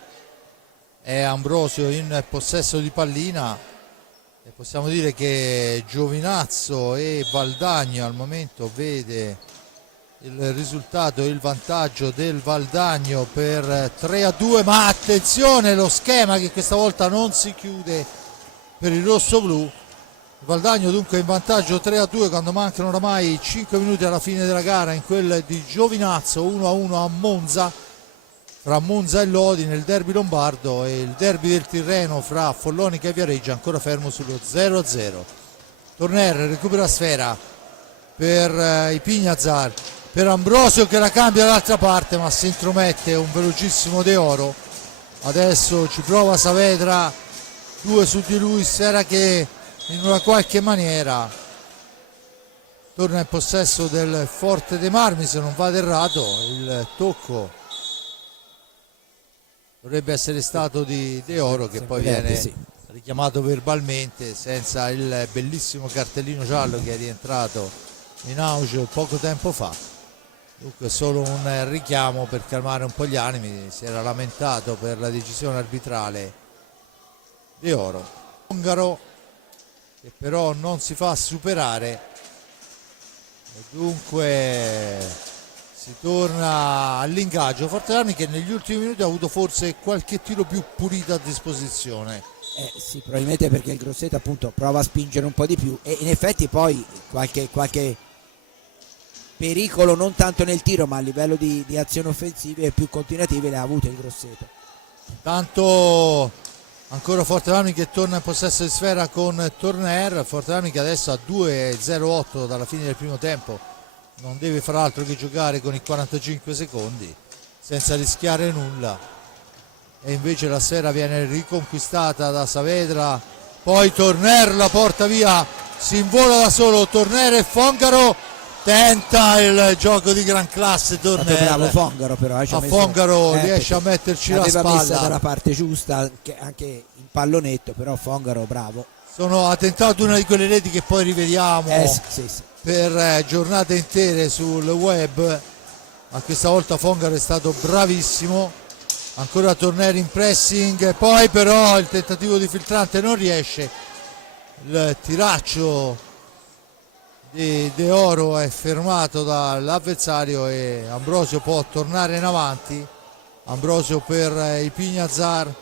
È Ambrosio in possesso di pallina e possiamo dire che Giovinazzo e Valdagno al momento vede il risultato, il vantaggio del Valdagno per 3-2, ma attenzione lo schema che questa volta non si chiude per il rosso-blu. Valdagno dunque in vantaggio 3-2 quando mancano oramai 5 minuti alla fine della gara, in quel di Giovinazzo 1-1 a Monza, fra Monza e Lodi nel derby lombardo, e il derby del Tirreno fra Follonica e Viareggio ancora fermo sullo 0-0. Torner recupera sfera per i Pignazar, per Ambrosio che la cambia dall'altra parte ma si intromette un velocissimo De Oro. Adesso ci prova Saavedra, 2 su di lui, sera che in una qualche maniera torna in possesso del Forte dei Marmi, se non vado errato. Il tocco dovrebbe essere stato di De Oro, che poi viene richiamato verbalmente senza il bellissimo cartellino giallo che è rientrato in auge poco tempo fa. Dunque solo un richiamo per calmare un po' gli animi, si era lamentato per la decisione arbitrale De Oro. Ungaro che però non si fa superare e dunque si torna all'ingaggio. Forte Armi che negli ultimi minuti ha avuto forse qualche tiro più pulito a disposizione, Sì, probabilmente perché il Grosseto appunto prova a spingere un po' di più e in effetti poi qualche pericolo non tanto nel tiro ma a livello di azioni offensive e più continuative le ha avute il Grosseto. Tanto ancora Forte che torna in possesso di sfera con Torner. Forte che adesso ha 2,08 dalla fine del primo tempo, non deve far altro che giocare con i 45 secondi senza rischiare nulla, e invece la sfera viene riconquistata da Saavedra, poi Torner la porta via, si invola da solo Torner e Fongaro tenta il gioco di gran classe. Torner, bravo Fongaro, però a Fongaro riesce a metterci la aveva messa spalla dalla parte giusta anche in pallonetto, però Fongaro bravo. Ha tentato una di quelle reti che poi rivediamo sì. per giornate intere sul web, ma questa volta Fongaro è stato bravissimo. Ancora Torner in pressing, poi però il tentativo di filtrante non riesce, il tiraccio di De Oro è fermato dall'avversario e Ambrosio può tornare in avanti. Ambrosio per i Pignazar,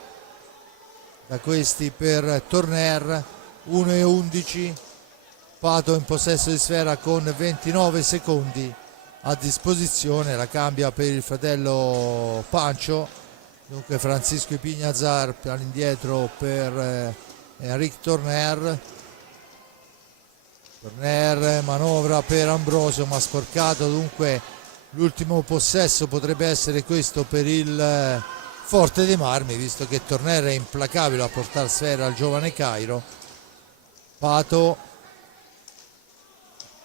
da questi per Torner, 1:11, Pato in possesso di sfera con 29 secondi a disposizione, la cambia per il fratello Pancio. Dunque Francisco Pignazar all'indietro per Enric Torner. Torner manovra per Ambrosio ma sporcato, dunque l'ultimo possesso potrebbe essere questo per il Forte dei Marmi, visto che Torner è implacabile a portare sfera al giovane Cairo. Pato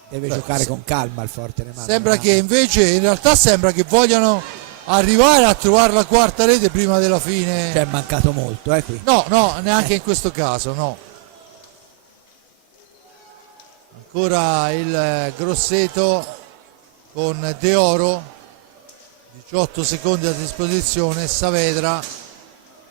deve giocare con calma il Forte dei Marmi. Sembra che invece, in realtà sembra che vogliano arrivare a trovare la quarta rete prima della fine. Cioè è mancato molto qui. No, neanche in questo caso, no. Ancora il Grosseto con De Oro, 18 secondi a disposizione. Saavedra,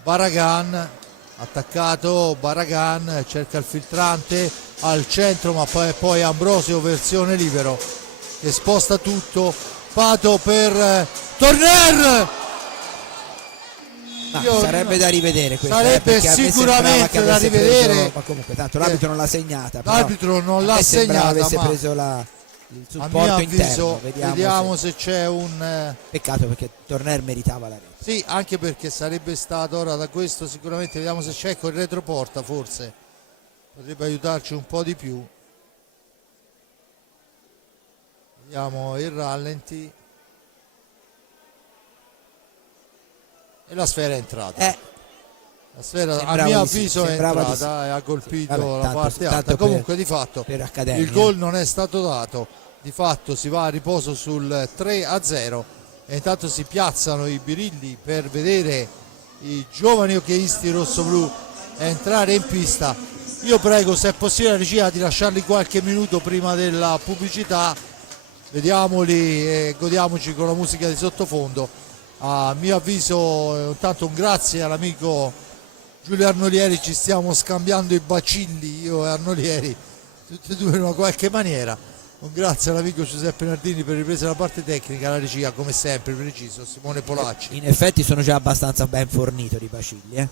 Barragan, attaccato Barragan, cerca il filtrante al centro, ma poi Ambrosio versione libero che sposta tutto. Pato per Torner. Sarebbe da rivedere questa, sarebbe sicuramente da rivedere, ma comunque tanto l'arbitro non l'ha segnata, l'arbitro non l'ha segnata, avesse ma preso il supporto a mio avviso interno. vediamo se c'è un peccato, perché Torner meritava la rete. Sì, anche perché sarebbe stato, ora da questo sicuramente vediamo se c'è con il retroporta, forse potrebbe aiutarci un po' di più. Vediamo il rallenti. E la sfera è entrata. La sfera a mio avviso è entrata e ha colpito la parte alta. Comunque di fatto il gol non è stato dato. Di fatto si va a riposo sul 3-0 e intanto si piazzano i birilli per vedere i giovani hockeyisti rossoblù entrare in pista. Io prego, se è possibile, la regia di lasciarli qualche minuto prima della pubblicità. Vediamoli e godiamoci con la musica di sottofondo. A mio avviso intanto un grazie all'amico Giulio Arnolieri, ci stiamo scambiando i bacilli io e Arnolieri, tutti e due in una qualche maniera. Un grazie all'amico Giuseppe Nardini per ripresa della parte tecnica, la regia come sempre preciso Simone Polacci. In effetti sono già abbastanza ben fornito di bacilli.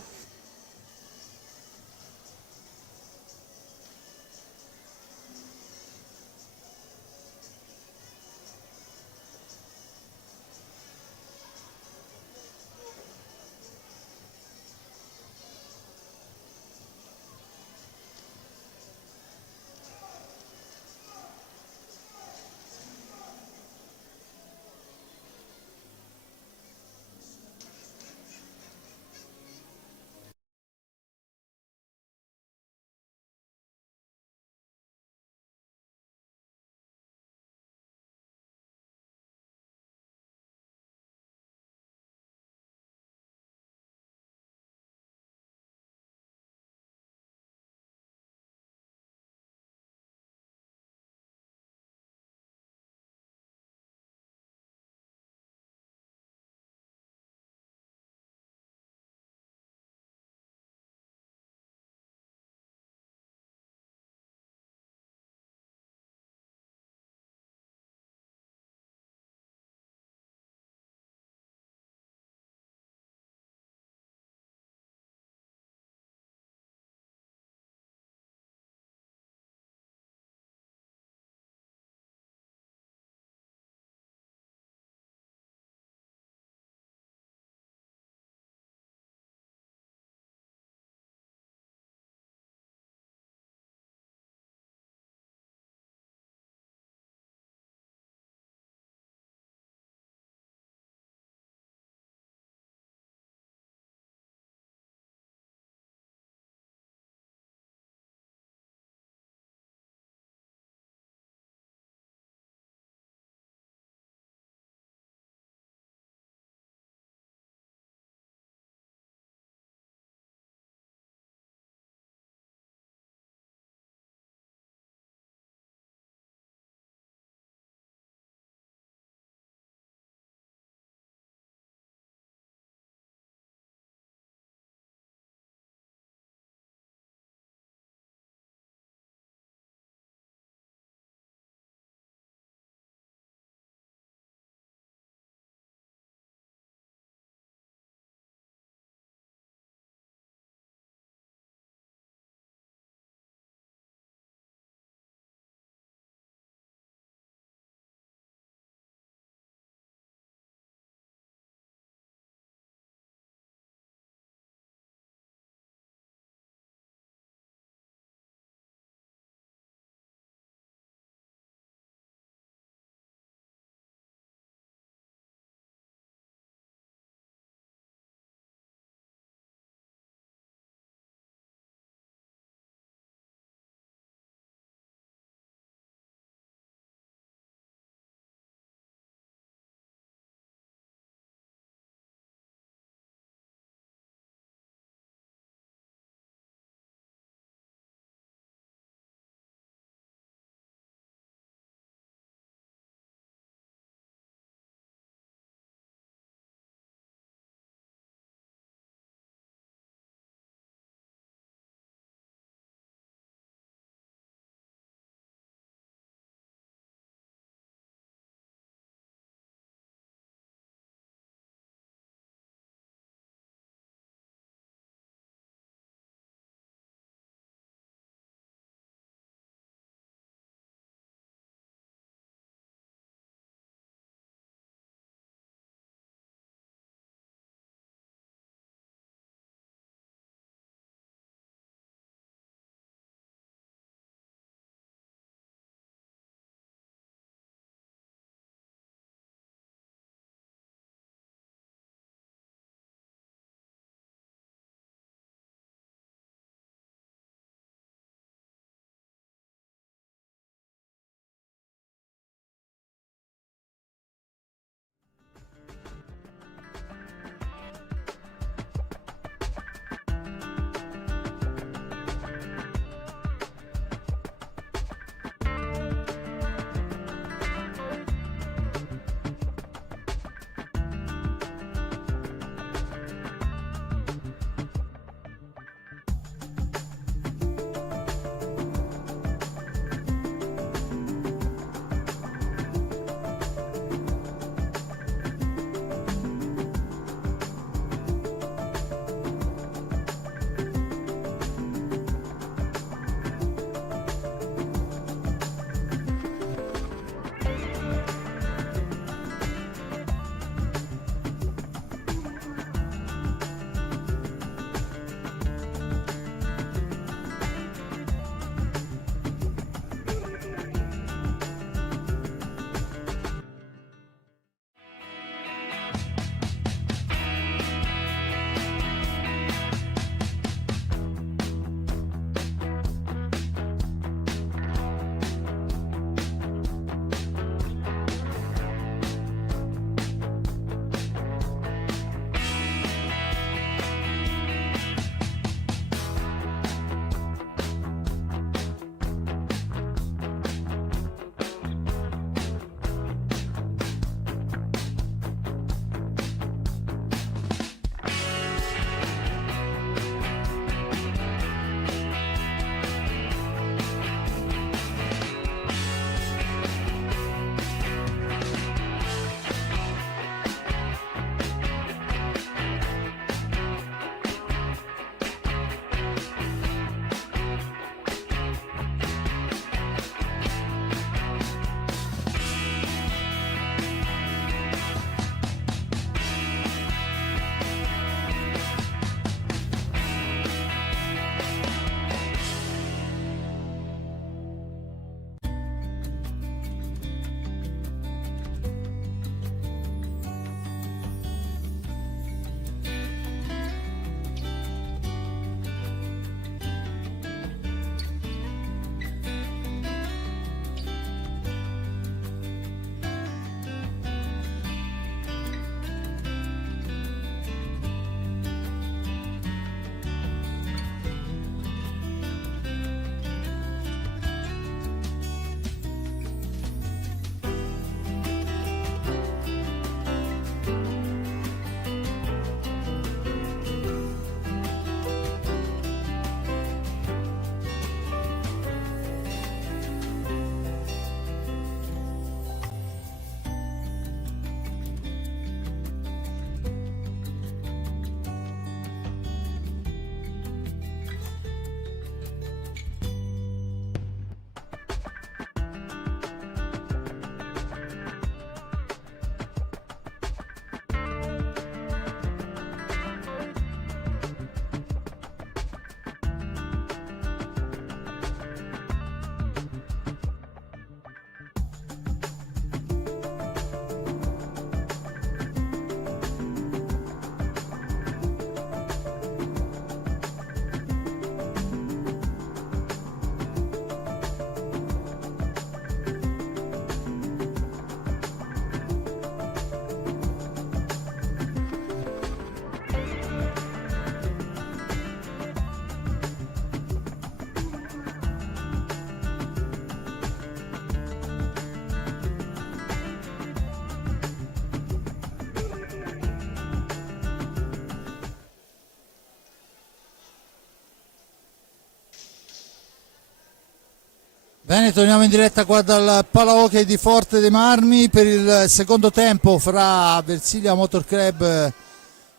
Bene, torniamo in diretta qua dal Palahockey di Forte dei Marmi per il secondo tempo fra Versilia Motor Club,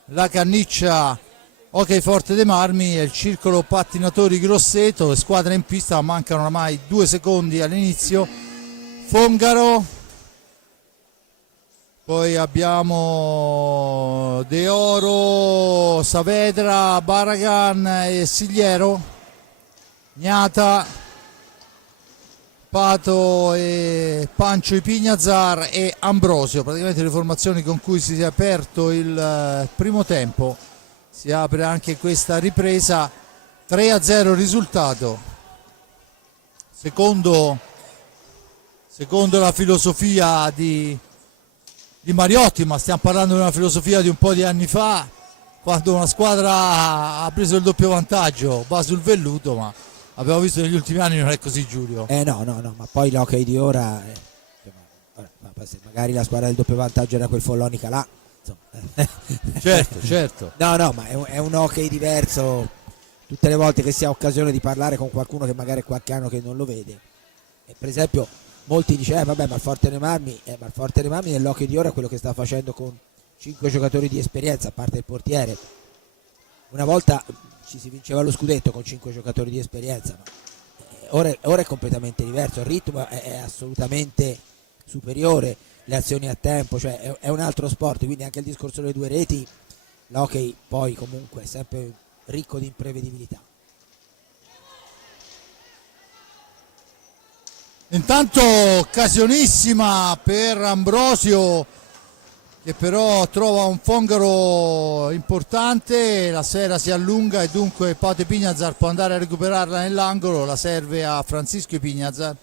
la Canniccia Hockey Forte dei Marmi e il Circolo Pattinatori Grosseto. Le squadre in pista, mancano oramai 2 secondi all'inizio. Fongaro, poi abbiamo De Oro, Saavedra, Baragan e Sigliero, Gnata, Pato e Pancio Ipignazar e Ambrosio. Praticamente le formazioni con cui si è aperto il primo tempo. Si apre anche questa ripresa. 3-0 il risultato, secondo la filosofia di Mariotti, ma stiamo parlando di una filosofia di un po' di anni fa, quando una squadra ha preso il doppio vantaggio, va sul velluto, ma abbiamo visto negli ultimi anni non è così, Giulio. No, ma poi l'hockey di ora, magari la squadra del doppio vantaggio era quel Follonica là, certo. No, ma è un hockey diverso. Tutte le volte che si ha occasione di parlare con qualcuno che magari è qualche anno che non lo vede, e per esempio molti dicono vabbè, ma il Forte dei Marmi nell'hockey di ora è quello che sta facendo con 5 giocatori di esperienza, a parte il portiere. Una volta ci si vinceva lo scudetto con 5 giocatori di esperienza, ma ora è completamente diverso, il ritmo è assolutamente superiore, le azioni a tempo, cioè è un altro sport, quindi anche il discorso delle 2 reti, l'hockey poi comunque è sempre ricco di imprevedibilità. Intanto occasionissima per Ambrosio, che però trova un Fongaro importante, la sfera si allunga e dunque Pato Ipignazar può andare a recuperarla nell'angolo, la serve a Francisco Ipignazar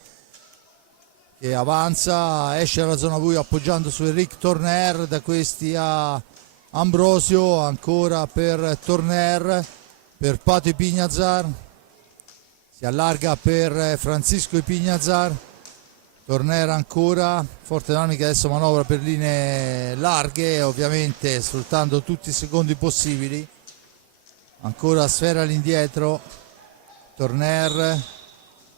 che avanza, esce dalla zona buia appoggiando su Eric Torner, da questi a Ambrosio, ancora per Torner, per Pato Ipignazar, si allarga per Francisco Ipignazar, Torner ancora, Forte dei Marmi che adesso manovra per linee larghe, ovviamente sfruttando tutti i secondi possibili, ancora sfera all'indietro, Torner,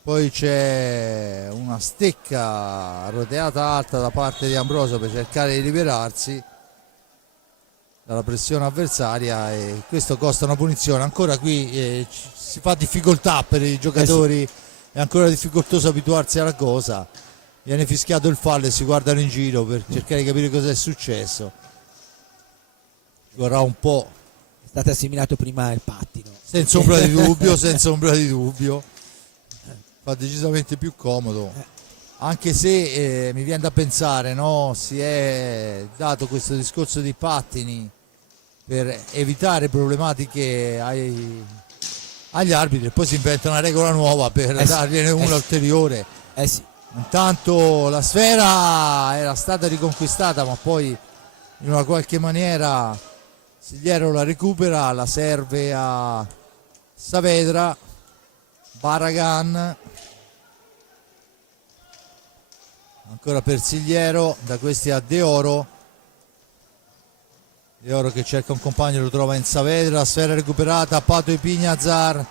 poi c'è una stecca roteata alta da parte di Ambrosio per cercare di liberarsi dalla pressione avversaria e questo costa una punizione. Ancora qui si fa difficoltà per i giocatori, è ancora difficoltoso abituarsi alla cosa, viene fischiato il fallo e si guardano in giro per cercare di capire cosa è successo. Ci vorrà un po', È stato assimilato prima il pattino, senza ombra di dubbio, fa decisamente più comodo, anche se mi viene da pensare, no? Si è dato questo discorso di pattini per evitare problematiche agli arbitri e poi si inventa una regola nuova per dargliene una ulteriore. Sì. Intanto la sfera era stata riconquistata, ma poi in una qualche maniera Sigliero la recupera, la serve a Saavedra, Baragan, ancora per Sigliero, da questi a De Oro che cerca un compagno, lo trova in Saavedra, la sfera recuperata, Pato Ipignazar,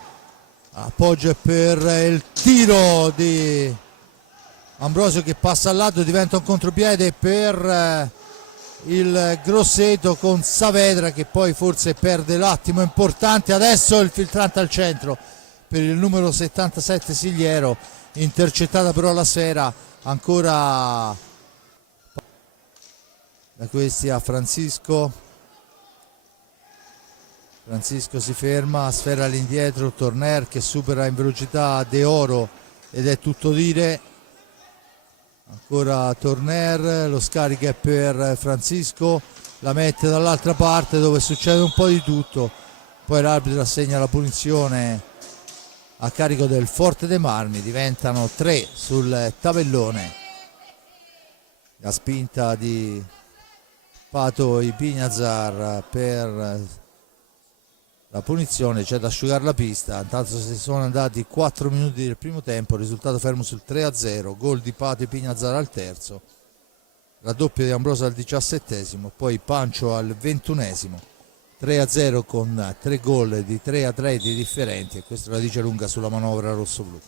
appoggio per il tiro di Ambrosio che passa al lato, diventa un contropiede per il Grosseto con Saavedra che poi forse perde l'attimo importante. Adesso il filtrante al centro per il numero 77 Sigliero, intercettata però la sfera, ancora da questi a Francisco si ferma, sfera all'indietro, Torner che supera in velocità De Oro ed è tutto dire, ancora Torner, lo scarica è per Francisco, la mette dall'altra parte dove succede un po' di tutto, poi l'arbitro assegna la punizione a carico del Forte dei Marmi, diventano 3 sul tabellone, la spinta di Pato Ipignazar per la punizione, c'è da asciugare la pista. Intanto si sono andati 4 minuti del primo tempo, risultato fermo sul 3-0, gol di Pato Ipignazar al terzo, raddoppio di Ambrosio al 17esimo, poi Pancio al 21esimo, 3-0 con 3 gol di 3 atleti differenti e questo la dice lunga sulla manovra rossoblù.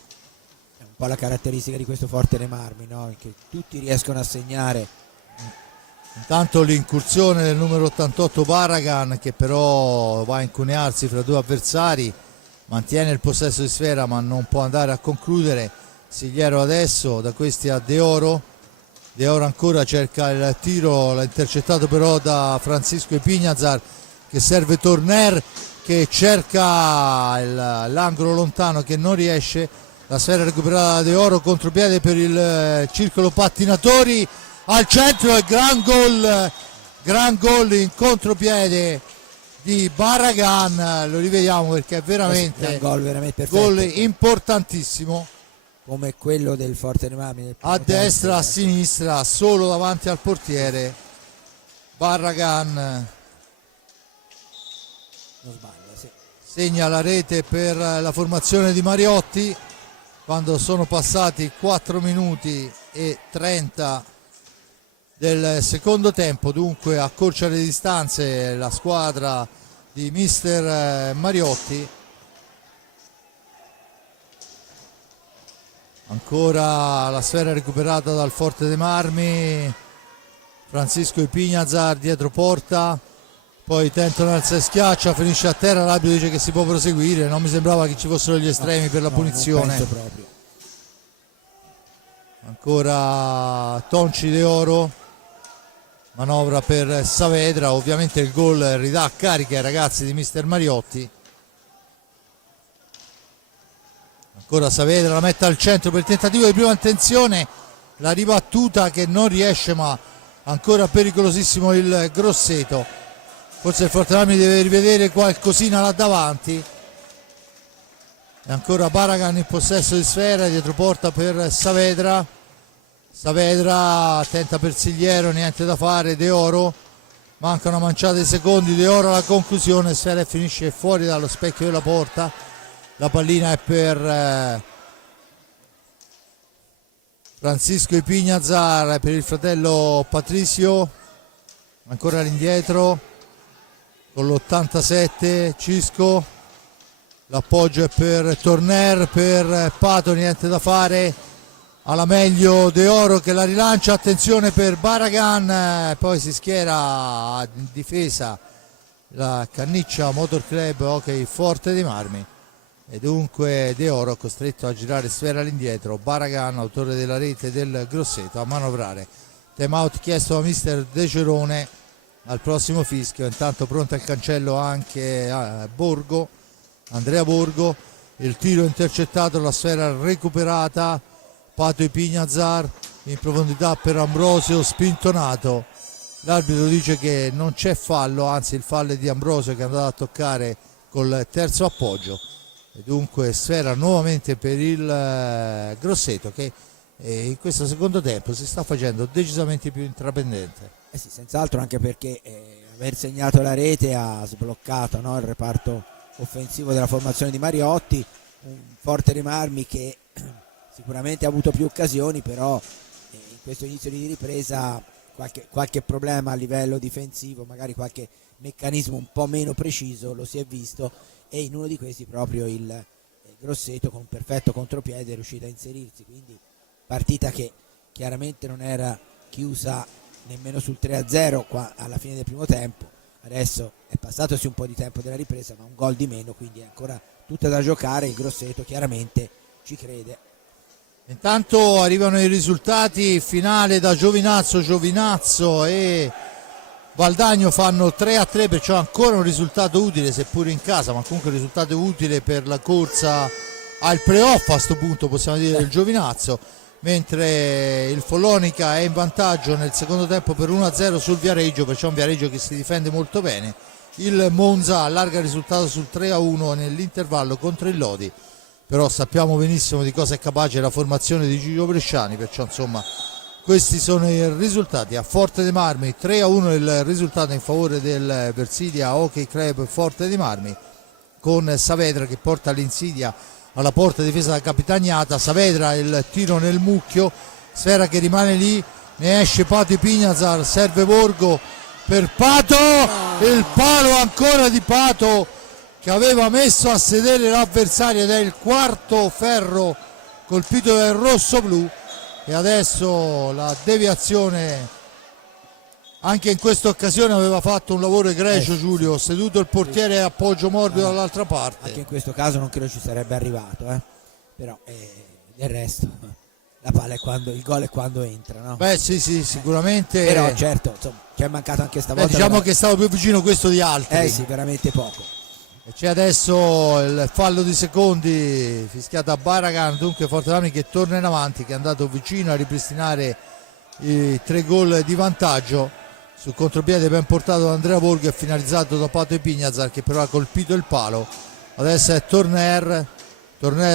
È un po' la caratteristica di questo Forte dei Marmi, no? Che tutti riescono a segnare. Intanto l'incursione del numero 88 Baragan, che però va a incunearsi fra due avversari, mantiene il possesso di sfera ma non può andare a concludere. Sigliero adesso, da questi a De Oro. De Oro ancora cerca il tiro, l'ha intercettato però da Francisco Epignazar, che serve Torner, che cerca l'angolo lontano che non riesce. La sfera recuperata da De Oro, contropiede per il circolo pattinatori al centro, e gran gol in contropiede di Baragan. Lo rivediamo perché è veramente un gol veramente perfetto, gol importantissimo, come quello del Forte dei Marmi a destra, a sinistra, solo davanti al portiere. Baragan non sbaglia, sì. segna la rete per la formazione di Mariotti quando sono passati 4 minuti e 30 del secondo tempo. Dunque accorcia le distanze la squadra di mister Mariotti. Ancora la sfera recuperata dal Forte dei Marmi, Francisco Epignazar dietro porta, poi tentano alza e schiaccia, finisce a terra, l'arbitro dice che si può proseguire, non mi sembrava che ci fossero gli estremi per la punizione. Non penso proprio. Ancora Tonci De Oro, manovra per Saavedra, ovviamente il gol ridà carica ai ragazzi di mister Mariotti. Ancora Saavedra, la mette al centro per il tentativo di prima intenzione, la ribattuta che non riesce, ma ancora pericolosissimo il Grosseto. Forse il Forte dei Marmi deve rivedere qualcosina là davanti. E ancora Baragan in possesso di sfera, dietro porta per Saavedra. Saavedra tenta per Sigliero, niente da fare. De Oro, manca una manciata di secondi, De Oro alla conclusione, sfera finisce fuori dallo specchio della porta. La pallina è per Francisco Epignazar, per il fratello Patricio, ancora all'indietro con l'87 Cisco, l'appoggio è per Torner, per Pato, niente da fare, alla meglio De Oro che la rilancia, attenzione per Baragan, poi si schiera in difesa la Canniccia Motor Club Hockey Forte dei Marmi. E dunque De Oro costretto a girare sfera all'indietro. Baragan, autore della rete del Grosseto, a manovrare. Time out chiesto da mister De Cerone al prossimo fischio. Intanto pronto al cancello anche Borgo, Andrea Borgo. Il tiro intercettato, la sfera recuperata. Pato Epignazar in profondità per Ambrosio, spintonato. L'arbitro dice che non c'è fallo, anzi il fallo è di Ambrosio che è andato a toccare col terzo appoggio. E dunque sfera nuovamente per il Grosseto, che in questo secondo tempo si sta facendo decisamente più intraprendente. Sì, senz'altro, anche perché aver segnato la rete ha sbloccato, no, il reparto offensivo della formazione di Mariotti. Un Forte dei Marmi che sicuramente ha avuto più occasioni, però in questo inizio di ripresa qualche problema a livello difensivo, magari qualche meccanismo un po' meno preciso lo si è visto, e in uno di questi proprio il Grosseto con un perfetto contropiede è riuscito a inserirsi. Quindi partita che chiaramente non era chiusa nemmeno sul 3-0 qua alla fine del primo tempo. Adesso è passatosi un po' di tempo della ripresa, ma un gol di meno, quindi è ancora tutta da giocare. Il Grosseto chiaramente ci crede. Intanto arrivano i risultati, finale da Giovinazzo e Valdagno fanno 3-3, perciò ancora un risultato utile, seppure in casa, ma comunque un risultato utile per la corsa al playoff a questo punto, possiamo dire, del Giovinazzo, mentre il Follonica è in vantaggio nel secondo tempo per 1-0 sul Viareggio, perciò un Viareggio che si difende molto bene. Il Monza allarga il risultato sul 3-1 nell'intervallo contro il Lodi, però sappiamo benissimo di cosa è capace la formazione di Gigio Bresciani, perciò insomma questi sono i risultati. A Forte dei Marmi 3-1 il risultato in favore del Versilia Hockey Club Forte dei Marmi, con Saavedra che porta l'Insidia alla porta difesa da Capitagnata. Saavedra, il tiro nel mucchio, sfera che rimane lì, ne esce Pato Epignazar, serve Borgo per Pato, il palo ancora di Pato che aveva messo a sedere l'avversario, ed è il quarto ferro colpito del rosso-blu, e adesso la deviazione. Anche in questa occasione aveva fatto un lavoro egregio Giulio, seduto il portiere a appoggio morbido dall'altra parte. Anche in questo caso non credo ci sarebbe arrivato, però del resto la palla è quando il gol è quando entra, no? Beh sì, sicuramente. Però certo, insomma, ci è mancato anche stavolta. Diciamo che è stato più vicino questo di altri. Sì, veramente poco. E c'è adesso il fallo di secondi fischiato a Baragan, dunque Forte Marmi che torna in avanti, che è andato vicino a ripristinare i 3 gol di vantaggio. Sul contropiede ben portato da Andrea Borgo e finalizzato da Pato Epignazar, che però ha colpito il palo. Adesso è Torner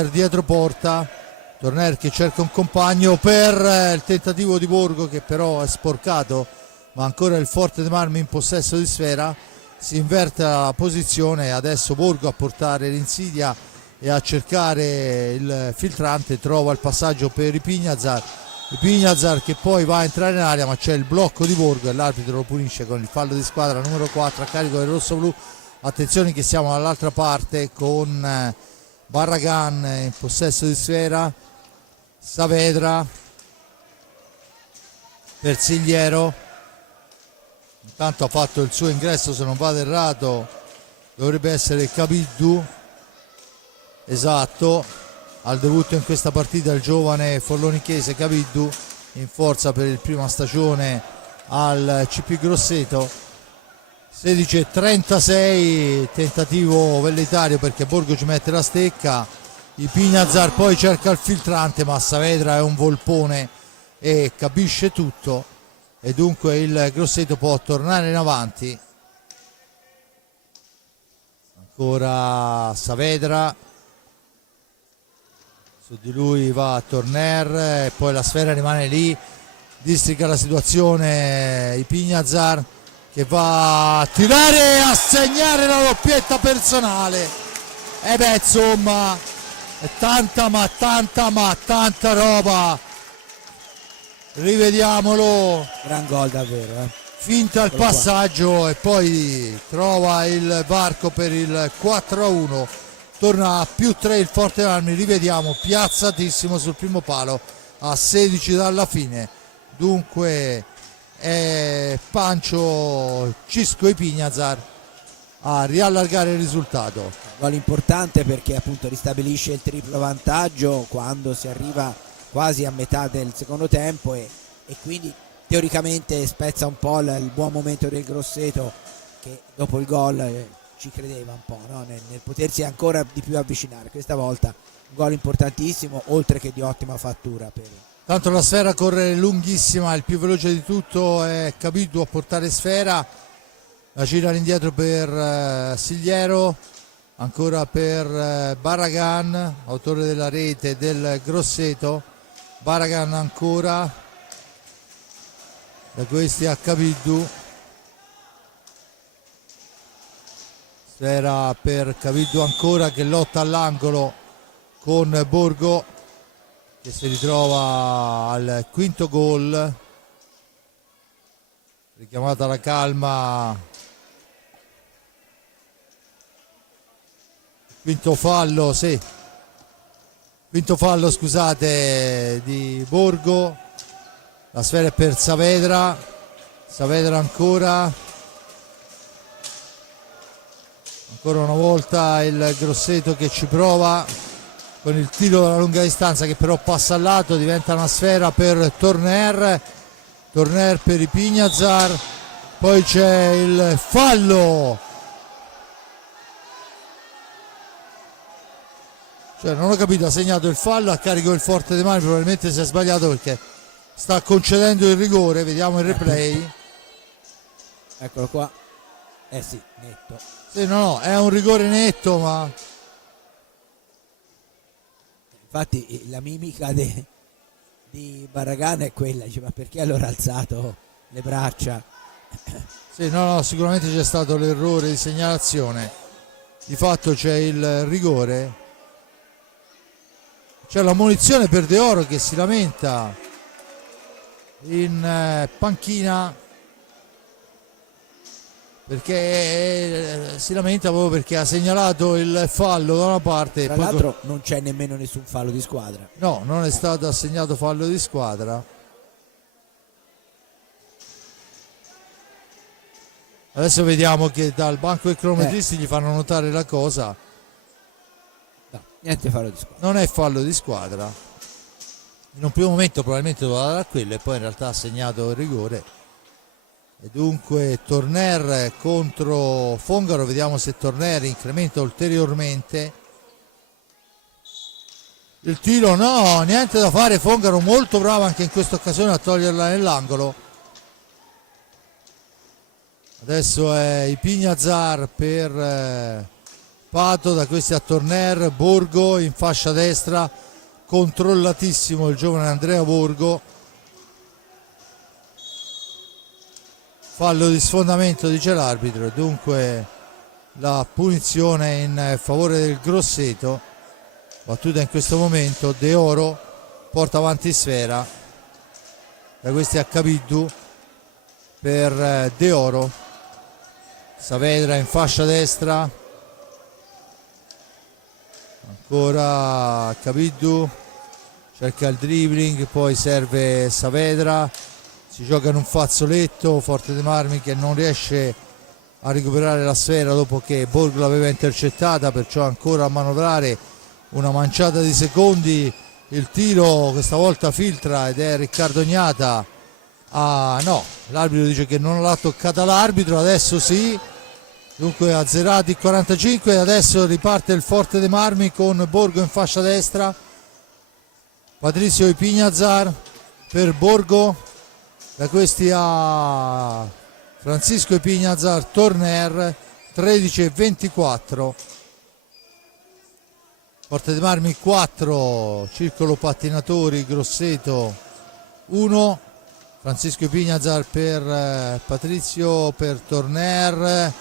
dietro porta, Torner che cerca un compagno per il tentativo di Borgo, che però è sporcato, ma ancora il Forte dei Marmi in possesso di sfera. Si inverte la posizione e adesso Borgo a portare l'insidia e a cercare il filtrante, trova il passaggio per Epignazar che poi va a entrare in area, ma c'è il blocco di Borgo e l'arbitro lo punisce con il fallo di squadra numero 4 a carico del rosso-blu. Attenzione che siamo dall'altra parte con Barragan in possesso di sfera, Saavedra per Sigliero, intanto ha fatto il suo ingresso, se non vado errato dovrebbe essere Cabiddu, esatto, al debutto in questa partita il giovane forlonichese Cabiddu, in forza per il prima stagione al CP Grosseto. 16:36, tentativo velleitario perché Borgo ci mette la stecca, Epignazar poi cerca il filtrante, ma Saavedra è un volpone e capisce tutto e dunque il Grosseto può tornare in avanti. Ancora Saavedra, su di lui va Torner e poi la sfera rimane lì, districa la situazione Epignazar che va a tirare e a segnare la doppietta personale. E beh, insomma, è tanta roba. Rivediamolo. Gran gol davvero, Finta il passaggio e poi trova il varco per il 4-1. Torna a +3 il Forte Marmi, rivediamo, piazzatissimo sul primo palo a 16 dalla fine. Dunque è Pancio Cisco Epignazar a riallargare il risultato. Gol importante perché appunto ristabilisce il triplo vantaggio quando si arriva quasi a metà del secondo tempo e quindi teoricamente spezza un po' il buon momento del Grosseto, che dopo il gol ci credeva un po', no? nel potersi ancora di più avvicinare. Questa volta un gol importantissimo, oltre che di ottima fattura per... Tanto la sfera corre lunghissima, il più veloce di tutto è Cabiddu a portare sfera, la gira all'indietro per Sigliero, ancora per Barragan, autore della rete del Grosseto. Barragan ancora, da questi a Cabiddu, sfera per Cabiddu ancora che lotta all'angolo con Borgo, che si ritrova al quinto gol, richiamata la calma, quinto fallo scusate di Borgo. La sfera è per Saavedra ancora una volta il Grosseto che ci prova con il tiro dalla lunga distanza, che però passa al lato, diventa una sfera per Torner per Epignazar, poi c'è il fallo, cioè non ho capito, ha segnato il fallo a carico del Forte dei Marmi, probabilmente si è sbagliato perché sta concedendo il rigore, vediamo il replay. Eccolo qua, sì, netto. Sì, no, è un rigore netto, ma infatti la mimica di Barragan è quella, dice, ma perché allora ha alzato le braccia? sì, no, sicuramente c'è stato l'errore di segnalazione, di fatto c'è il rigore, c'è la munizione per De Oro che si lamenta in panchina perché si lamenta proprio perché ha segnalato il fallo da una parte. Tra e poi l'altro non c'è nemmeno nessun fallo di squadra. no, non è stato assegnato fallo di squadra. Adesso vediamo che dal banco dei cronometristi gli fanno notare la cosa. No, niente fallo di squadra. Non è fallo di squadra. In un primo momento probabilmente doveva dare a quello e poi in realtà ha segnato il rigore. E dunque Torner contro Fongaro, vediamo se Torner incrementa ulteriormente. Il tiro no, niente da fare, Fongaro molto bravo anche in questa occasione a toglierla nell'angolo. Adesso è Ipignazar per Pato, da questi a Torner, Borgo in fascia destra, controllatissimo il giovane Andrea Borgo. Fallo di sfondamento dice l'arbitro, dunque la punizione in favore del Grosseto. Battuta in questo momento, De Oro porta avanti Sfera, da questi a Capiddu per De Oro, Saavedra in fascia destra, ancora Capiddu, cerca il dribbling, poi serve Saavedra, si gioca in un fazzoletto, Forte dei Marmi che non riesce a recuperare la sfera dopo che Borgo l'aveva intercettata, perciò ancora a manovrare, una manciata di secondi, il tiro questa volta filtra ed è Riccardo Gnata. No, l'arbitro dice che non l'ha toccata l'arbitro, adesso sì, dunque azzerati 45 e adesso riparte il Forte dei Marmi con Borgo in fascia destra, Patrizio Ipignazar per Borgo, da questi a Francisco Ipignazar, Torner, 13-24. Forte dei Marmi 4, Circolo Pattinatori Grosseto 1, Francisco Ipignazar per Patrizio, per Torner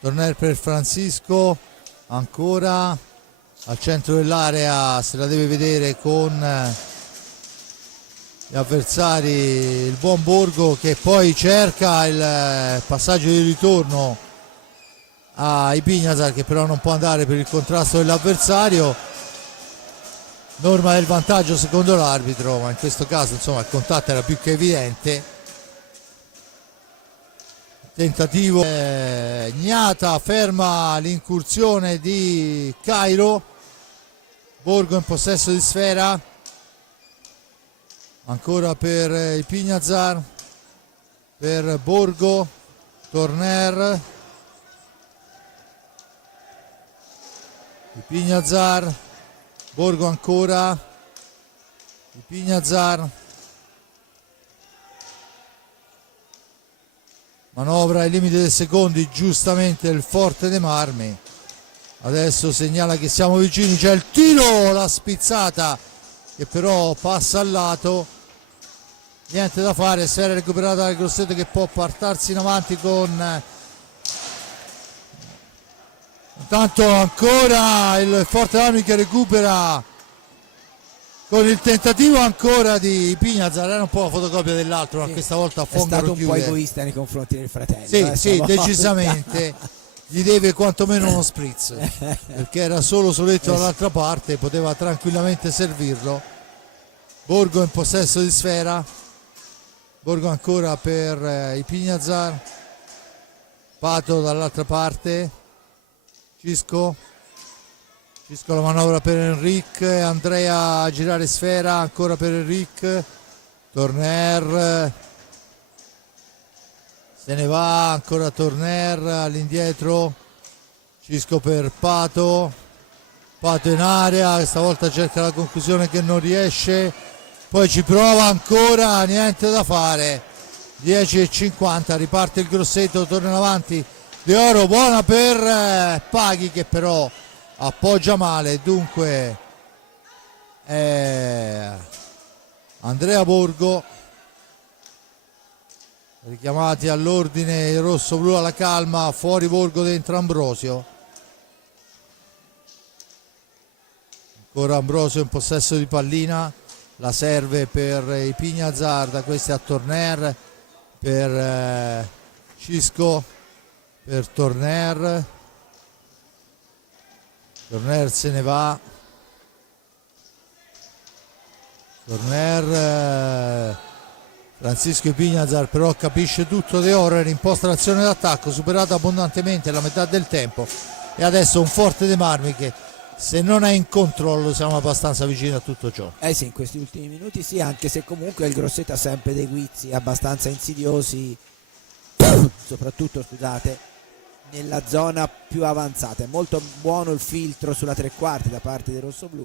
per Francisco, ancora al centro dell'area se la deve vedere con gli avversari il buon Borgo, che poi cerca il passaggio di ritorno a Ipignazar, che però non può andare per il contrasto dell'avversario. Norma del vantaggio secondo l'arbitro, ma in questo caso insomma il contatto era più che evidente. Tentativo, Gnata ferma l'incursione di Cairo, Borgo in possesso di sfera, ancora per Ipignazar, per Borgo, Torner, Ipignazar, Borgo ancora, Ipignazar, manovra ai limiti dei secondi, giustamente il Forte dei Marmi, adesso segnala che siamo vicini, c'è il tiro, la spizzata che però passa al lato, niente da fare, sfera recuperata dal Grosseto che può portarsi in avanti con... Intanto ancora il Forte Marmi che recupera con il tentativo ancora di Ipignazar, era un po' la fotocopia dell'altro, ma questa volta a Fongaro è stato un chiude. po' egoista nei confronti del fratello. Sì, decisamente gli deve quantomeno uno spritz, perché era solo soletto dall'altra parte, poteva tranquillamente servirlo. Borgo in possesso di sfera, Borgo ancora per Ipignazar, Pato dall'altra parte, Cisco la manovra per Enric, Andrea a girare sfera ancora per Enric, Torner se ne va, ancora Torner all'indietro, Cisco per Pato in area, stavolta cerca la conclusione che non riesce, poi ci prova ancora, niente da fare, 10:50, riparte il Grosseto, torna in avanti De Oro, buona per Paghi che però appoggia male, dunque Andrea Borgo, richiamati all'ordine il rosso-blu alla calma, fuori Borgo, dentro Ambrosio, ancora Ambrosio in possesso di pallina, la serve per Ipignazar, da questi a Torner per Cisco, per Torner se ne va. Torner, Francisco Ipiñazar però capisce tutto. De Oro rimposta l'azione d'attacco, superata abbondantemente la metà del tempo, e adesso un forte De Marmi che, se non è in controllo, siamo abbastanza vicini a tutto ciò. Sì, in questi ultimi minuti sì, anche se comunque il Grosseto ha sempre dei guizzi abbastanza insidiosi, soprattutto, scusate, nella zona più avanzata. È molto buono il filtro sulla tre quarti da parte dei rossoblù.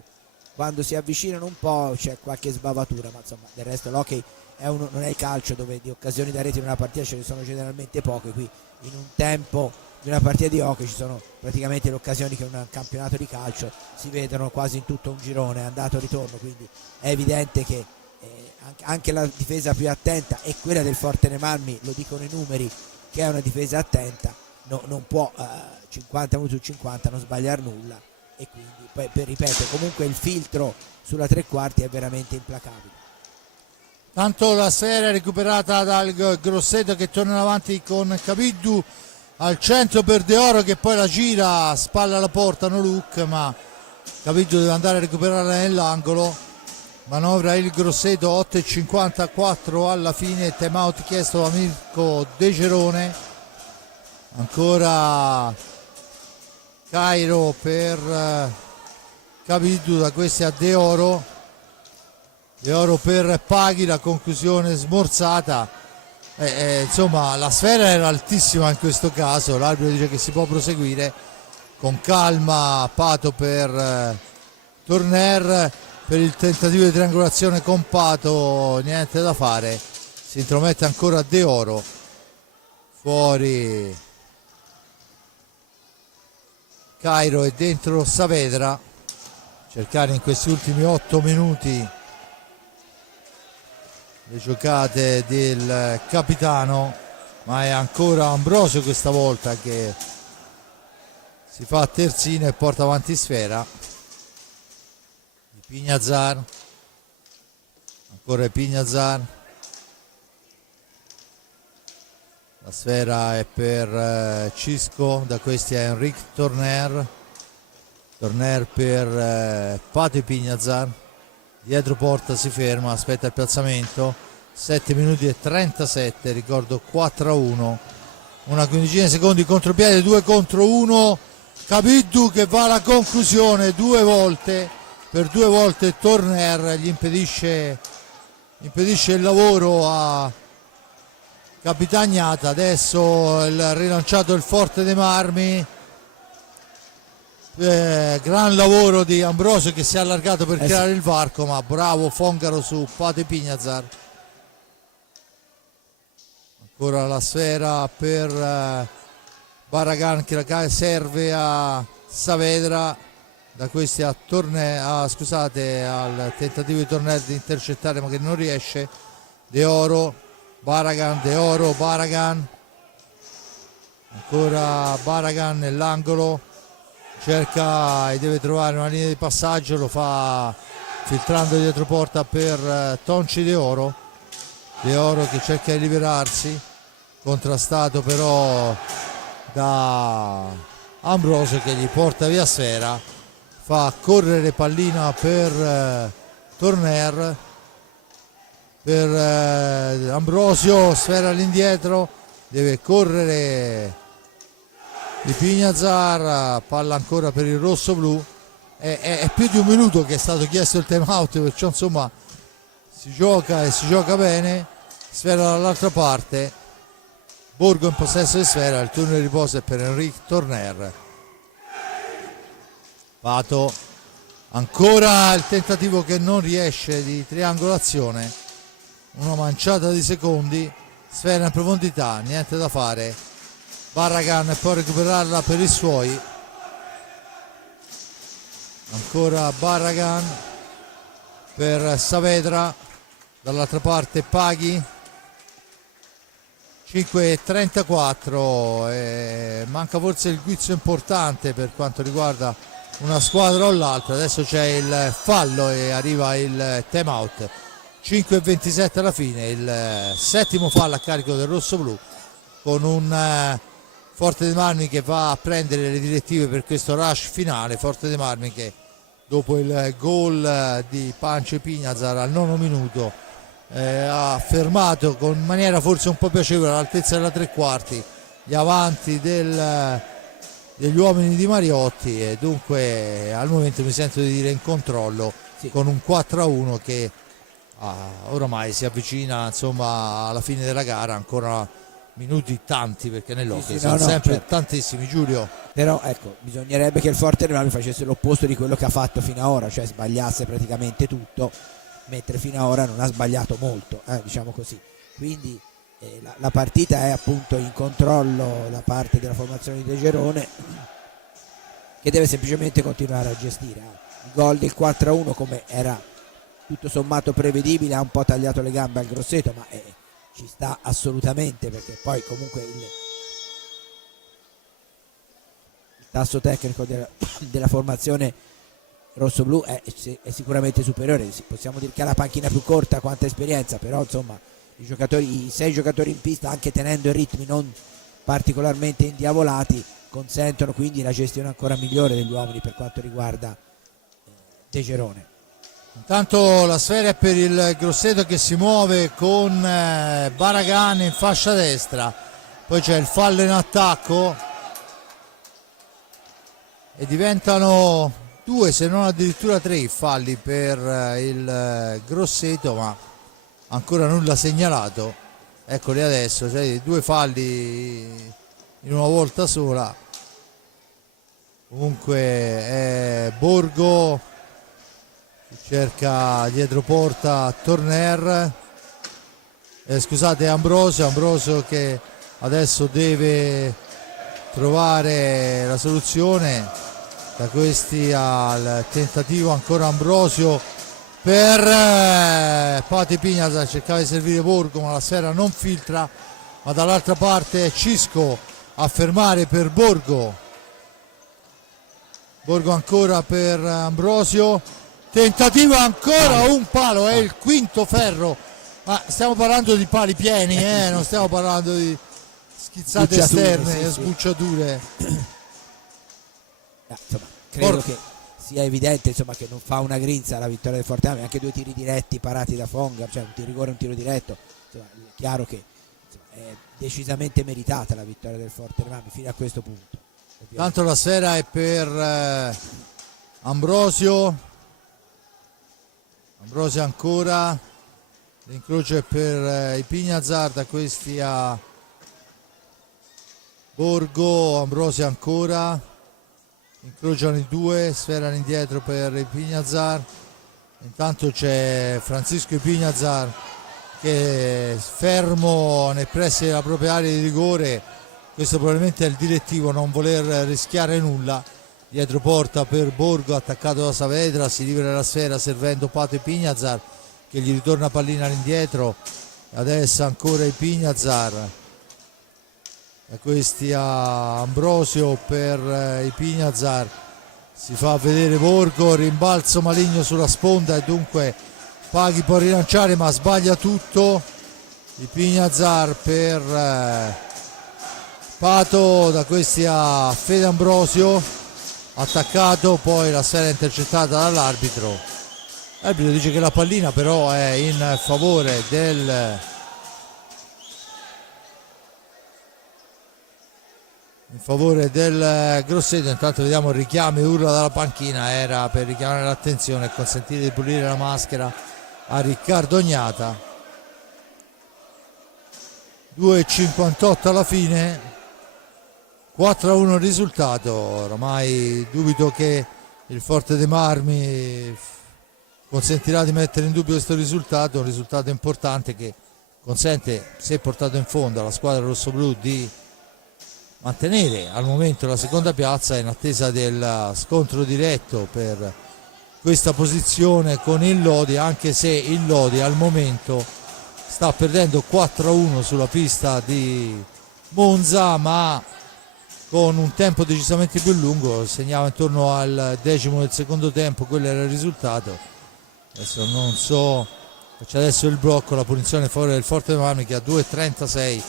Quando si avvicinano un po' c'è qualche sbavatura, ma insomma del resto l'hockey non è il calcio, dove di occasioni da rete in una partita ce ne sono generalmente poche. Qui in un tempo di una partita di hockey ci sono praticamente le occasioni che in un campionato di calcio si vedono quasi in tutto un girone, andato e ritorno, quindi è evidente che anche la difesa più attenta è quella del Forte dei Marmi, lo dicono i numeri che è una difesa attenta, non può 50 minuti su 50 non sbagliare nulla, e quindi poi, ripeto, comunque il filtro sulla tre quarti è veramente implacabile. Tanto la sfera è recuperata dal Grosseto, che torna avanti con Capiddu al centro per De Oro, che poi la gira, spalla alla porta, no look, ma Capiddu deve andare a recuperarla nell'angolo. Manovra il Grosseto, 8,54 alla fine, time out chiesto da Mirko De Cerone. Ancora Cairo per Capiddu, da questi a De Oro. De Oro per Paghi, la conclusione smorzata. Insomma, la sfera era altissima in questo caso, l'arbitro dice che si può proseguire con calma. Pato per Torner, per il tentativo di triangolazione con Pato, niente da fare, si intromette ancora De Oro, fuori Cairo e dentro Saavedra. Cercare in questi ultimi 8 minuti le giocate del capitano, ma è ancora Ambrosio questa volta che si fa terzino e porta avanti sfera. Ipiñazar, ancora Ipiñazar, la sfera è per Cisco, da questi è Enric Torner per Pato Ipiñazar, dietro porta si ferma, aspetta il piazzamento. 7 minuti e 37, ricordo 4-1, una quindicina di secondi, contropiede, 2 contro 1, Capiddu che va alla conclusione per due volte Torner gli impedisce il lavoro a Capitagnata. Adesso il rilanciato il Forte dei Marmi, gran lavoro di Ambrosio che si è allargato per creare il varco, ma bravo Fongaro su Pato Ipiñazar. Ancora la sfera per Barragan che la serve a Saavedra, da questi a scusate, al tentativo di Torner di intercettare ma che non riesce. De Oro, Barragan, De Oro, Barragan, ancora Barragan nell'angolo, cerca e deve trovare una linea di passaggio, lo fa filtrando dietro porta per Tonci De Oro. De Oro che cerca di liberarsi, contrastato però da Ambrosio che gli porta via sfera, fa correre pallina per Torner, per Ambrosio, sfera all'indietro, deve correre Ipiñazar, palla ancora per il rosso blu. È più di un minuto che è stato chiesto il time out, perciò insomma si gioca e si gioca bene. Sfera dall'altra parte, Borgo in possesso di sfera, il turno di riposo è per Enric Torner. Pato, ancora il tentativo che non riesce di triangolazione, una manciata di secondi, sfera in profondità, niente da fare. Barragan può recuperarla per i suoi, ancora Barragan per Saavedra, dall'altra parte Paghi. 5:34, manca forse il guizzo importante per quanto riguarda una squadra o l'altra. Adesso c'è il fallo e arriva il time out. 5:27 alla fine, il settimo fallo a carico del rossoblù, con un Forte dei Marmi che va a prendere le direttive per questo rush finale. Forte dei Marmi che dopo il gol di Pancio Ipignazar al 9° minuto ha fermato in maniera forse un po' piacevole all'altezza della 3/4 gli avanti degli uomini di Mariotti, e dunque al momento mi sento di dire in controllo, sì, con un 4-1 che oramai si avvicina insomma alla fine della gara. Ancora minuti tanti, perché nell'hockey sono sempre certo, tantissimi, Giulio. Però ecco, bisognerebbe che il Forte dei Marmi facesse l'opposto di quello che ha fatto fino ad ora, cioè sbagliasse praticamente tutto, mentre fino ad ora non ha sbagliato molto, diciamo così. Quindi la partita è appunto in controllo da parte della formazione di De Gerone, che deve semplicemente continuare a gestire. Il gol del 4-1, come era tutto sommato prevedibile, ha un po' tagliato le gambe al Grosseto, ma ci sta assolutamente, perché poi comunque il tasso tecnico della formazione rossoblu è sicuramente superiore. Possiamo dire che ha la panchina più corta quanta esperienza, però insomma i 6 giocatori in pista, anche tenendo i ritmi non particolarmente indiavolati, consentono quindi la gestione ancora migliore degli uomini per quanto riguarda De Gerone. Intanto la sfera è per il Grosseto, che si muove con Baragan in fascia destra, poi c'è il fallo in attacco e diventano 2 se non addirittura 3 i falli per il Grosseto, ma ancora nulla segnalato. Eccoli adesso, cioè 2 falli in una volta sola. Comunque è Borgo, cerca dietro porta Torner, scusate, Ambrosio che adesso deve trovare la soluzione. Da questi al tentativo ancora Ambrosio per Pate Ipignazar, cercava di servire Borgo ma la sfera non filtra, ma dall'altra parte è Cisco a fermare per Borgo ancora per Ambrosio, tentativo ancora, un palo, è il quinto ferro, ma stiamo parlando di pali pieni, non stiamo parlando di schizzate esterne, sì, sbucciature. Insomma, credo che sia evidente, insomma, che non fa una grinza la vittoria del Forte Marmi, anche 2 tiri diretti parati da Fonga, cioè un tiro rigore e un tiro diretto, insomma, è chiaro che insomma, è decisamente meritata la vittoria del Forte Marmi fino a questo punto. Tanto la sfera è per Ambrosio ancora, l'incrocio è per Ipignazar, da questi a Borgo, Ambrosio ancora, incrociano i 2, sfera indietro per Ipignazar. Intanto c'è Francisco Ipignazar che è fermo nei pressi della propria area di rigore, questo probabilmente è il direttivo, non voler rischiare nulla. Dietro porta per Borgo, attaccato da Saavedra, si libera la sfera servendo Pato Ipignazar che gli ritorna pallina all'indietro, adesso ancora Ipignazar, da questi a Ambrosio per Ipignazar, si fa vedere Borgo, rimbalzo maligno sulla sponda e dunque Paghi può rilanciare ma sbaglia tutto. Ipignazar per Pato, da questi a Fede Ambrosio, attaccato, poi la sfera intercettata dall'arbitro. L'arbitro dice che la pallina però è in favore del Grosseto. Intanto vediamo richiami, urla dalla panchina, era per richiamare l'attenzione e consentire di pulire la maschera a Riccardo Ognata. 2,58 alla fine, 4-1 il risultato. Oramai dubito che il Forte dei Marmi consentirà di mettere in dubbio questo risultato, un risultato importante che consente, se portato in fondo, alla squadra rossoblù di mantenere al momento la seconda piazza in attesa del scontro diretto per questa posizione con il Lodi, anche se il Lodi al momento sta perdendo 4-1 sulla pista di Monza, ma con un tempo decisamente più lungo, segnava intorno al 10° del secondo tempo, quello era il risultato. Adesso non so, c'è adesso il blocco, la punizione a favore del Forte dei Marmi che a 2,36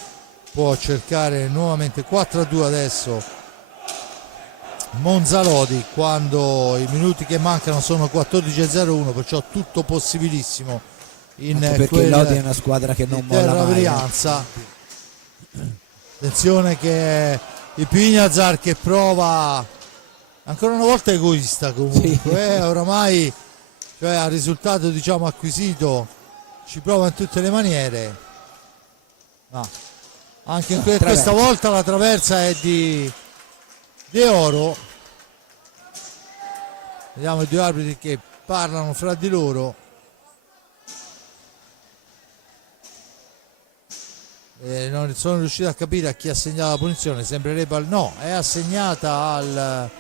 può cercare nuovamente 4-2 adesso Monzalodi, quando i minuti che mancano sono 14:01, perciò tutto possibilissimo in perché Lodi è una squadra che non molla mai. Brianza. Attenzione che il Pignazar che prova ancora una volta egoista comunque, sì. Oramai, cioè al risultato diciamo acquisito ci prova in tutte le maniere, ma anche questa volta la traversa è di De Oro. Vediamo i due arbitri che parlano fra di loro. Non sono riuscito a capire a chi ha assegnato la punizione, sembrerebbe no, è assegnata al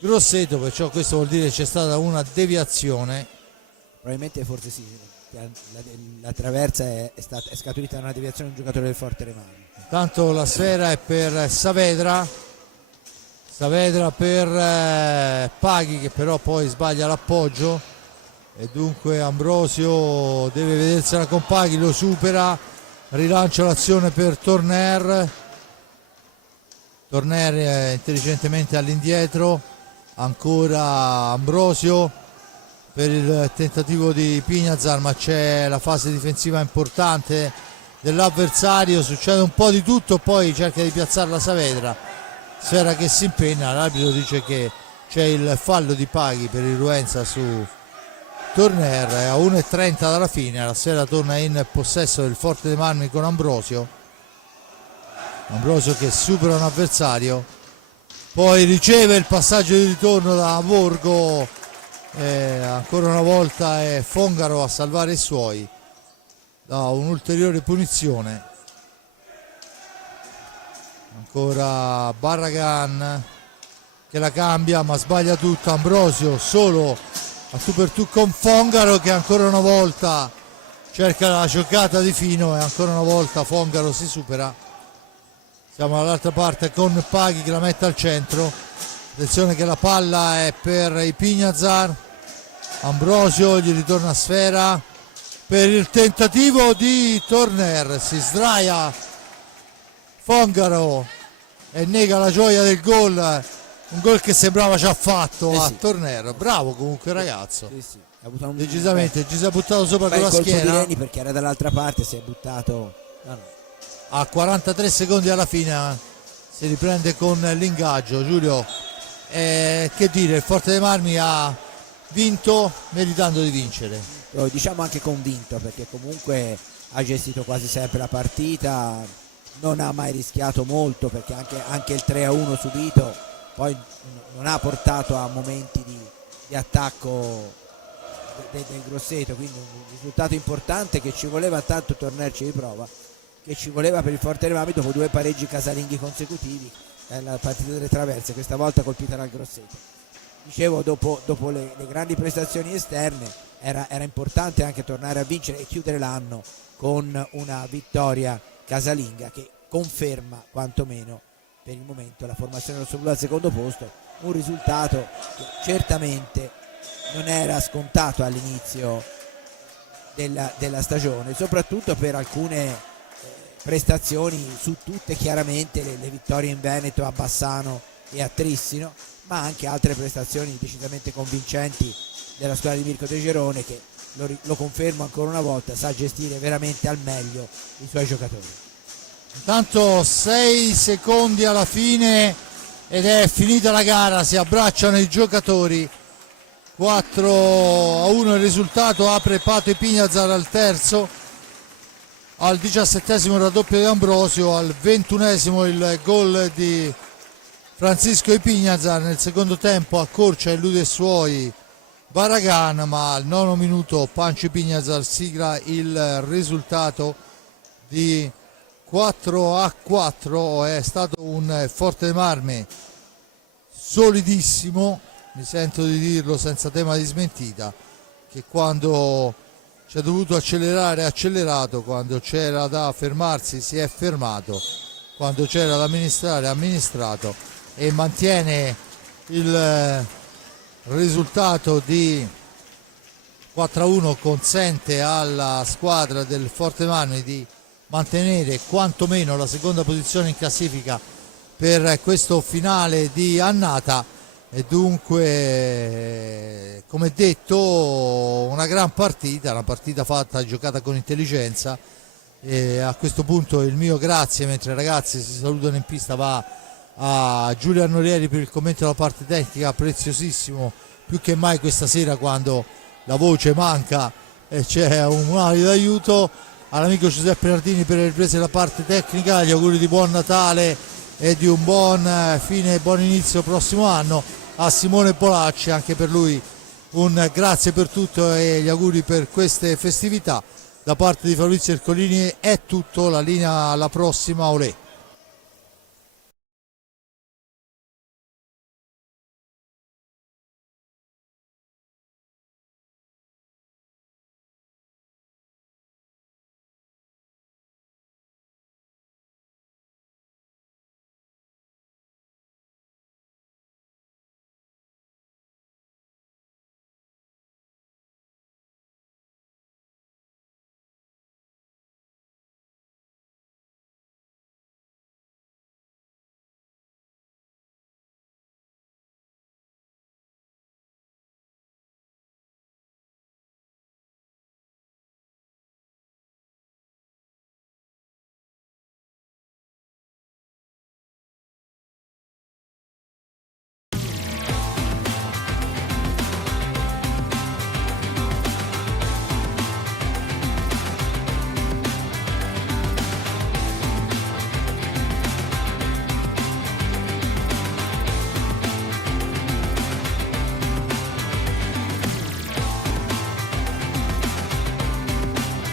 Grosseto, perciò questo vuol dire che c'è stata una deviazione. Probabilmente forse sì, la traversa è scaturita da una deviazione di un giocatore del Forte Marmi. Intanto la sfera è per Saavedra per Paghi, che però poi sbaglia l'appoggio e dunque Ambrosio deve vedersela con Paghi, lo supera, rilancia l'azione per Torner intelligentemente all'indietro, ancora Ambrosio per il tentativo di Pignazar, ma c'è la fase difensiva importante dell'avversario, succede un po' di tutto, poi cerca di piazzarla Saavedra, sfera che si impenna, l'arbitro dice che c'è il fallo di Paghi per irruenza su Torner, a 1:30 dalla fine la sfera torna in possesso del Forte dei Marmi con Ambrosio che supera un avversario, poi riceve il passaggio di ritorno da Borgo, ancora una volta è Fongaro a salvare i suoi da un'ulteriore punizione. Ancora Barragan che la cambia ma sbaglia tutto, Ambrosio solo a tu per tu con Fongaro che ancora una volta cerca la giocata di fino e ancora una volta Fongaro si supera. Siamo dall'altra parte con Paghi che la mette al centro, attenzione che la palla è per i Pignazar, Ambrosio gli ritorna a sfera per il tentativo di Torner, si sdraia Fongaro e nega la gioia del gol, un gol che sembrava già fatto a Torner, bravo comunque ragazzo, sì. Ha avuto decisamente ci si è buttato sopra con la schiena di Reni perché era dall'altra parte, si è buttato a 43 secondi alla fine, si riprende con l'ingaggio. Giulio, che dire, il Forte dei Marmi ha vinto meritando di vincere, diciamo anche convinto, perché comunque ha gestito quasi sempre la partita, non ha mai rischiato molto, perché anche il 3-1 subito poi non ha portato a momenti di attacco del Grosseto, quindi un risultato importante che ci voleva tanto tornarci di prova, che ci voleva per il Forte dei Marmi dopo 2 pareggi casalinghi consecutivi, la partita delle traverse, questa volta colpita dal Grosseto. Dicevo, dopo le grandi prestazioni esterne era importante anche tornare a vincere e chiudere l'anno con una vittoria casalinga che conferma quantomeno per il momento la formazione rossoblu al secondo posto, un risultato che certamente non era scontato all'inizio della stagione, soprattutto per alcune prestazioni, su tutte chiaramente le vittorie in Veneto, a Bassano e a Trissino, ma anche altre prestazioni decisamente convincenti della squadra di Mirko De Gerone, che lo confermo ancora una volta, sa gestire veramente al meglio i suoi giocatori. Intanto 6 secondi alla fine ed è finita la gara, si abbracciano i giocatori, 4-1 il risultato, apre Pato e Pignazar al terzo, al 17esimo il raddoppio di Ambrosio, al 21esimo il gol di Francisco Ipignazar, nel secondo tempo accorcia e elude suoi Barragan, ma al 9° minuto Pancio Ipignazar sigla il risultato di 4-4. È stato un Forte dei Marmi solidissimo, mi sento di dirlo senza tema di smentita, che quando ci è dovuto accelerare ha accelerato, quando c'era da fermarsi si è fermato, quando c'era da amministrare ha amministrato e mantiene il risultato di 4-1, consente alla squadra del Forte Marmi di mantenere quantomeno la seconda posizione in classifica per questo finale di annata. E dunque, come detto, una gran partita, una partita fatta, giocata con intelligenza. E a questo punto il mio grazie, mentre i ragazzi si salutano in pista, va a Giulia Norieri per il commento della parte tecnica, preziosissimo più che mai questa sera quando la voce manca e c'è un valido aiuto. All'amico Giuseppe Nardini per le riprese della parte tecnica, gli auguri di buon Natale e di un buon fine e buon inizio prossimo anno. A Simone Polacci, anche per lui un grazie per tutto e gli auguri per queste festività. Da parte di Fabrizio Ercolini è tutto, la linea alla prossima, olè.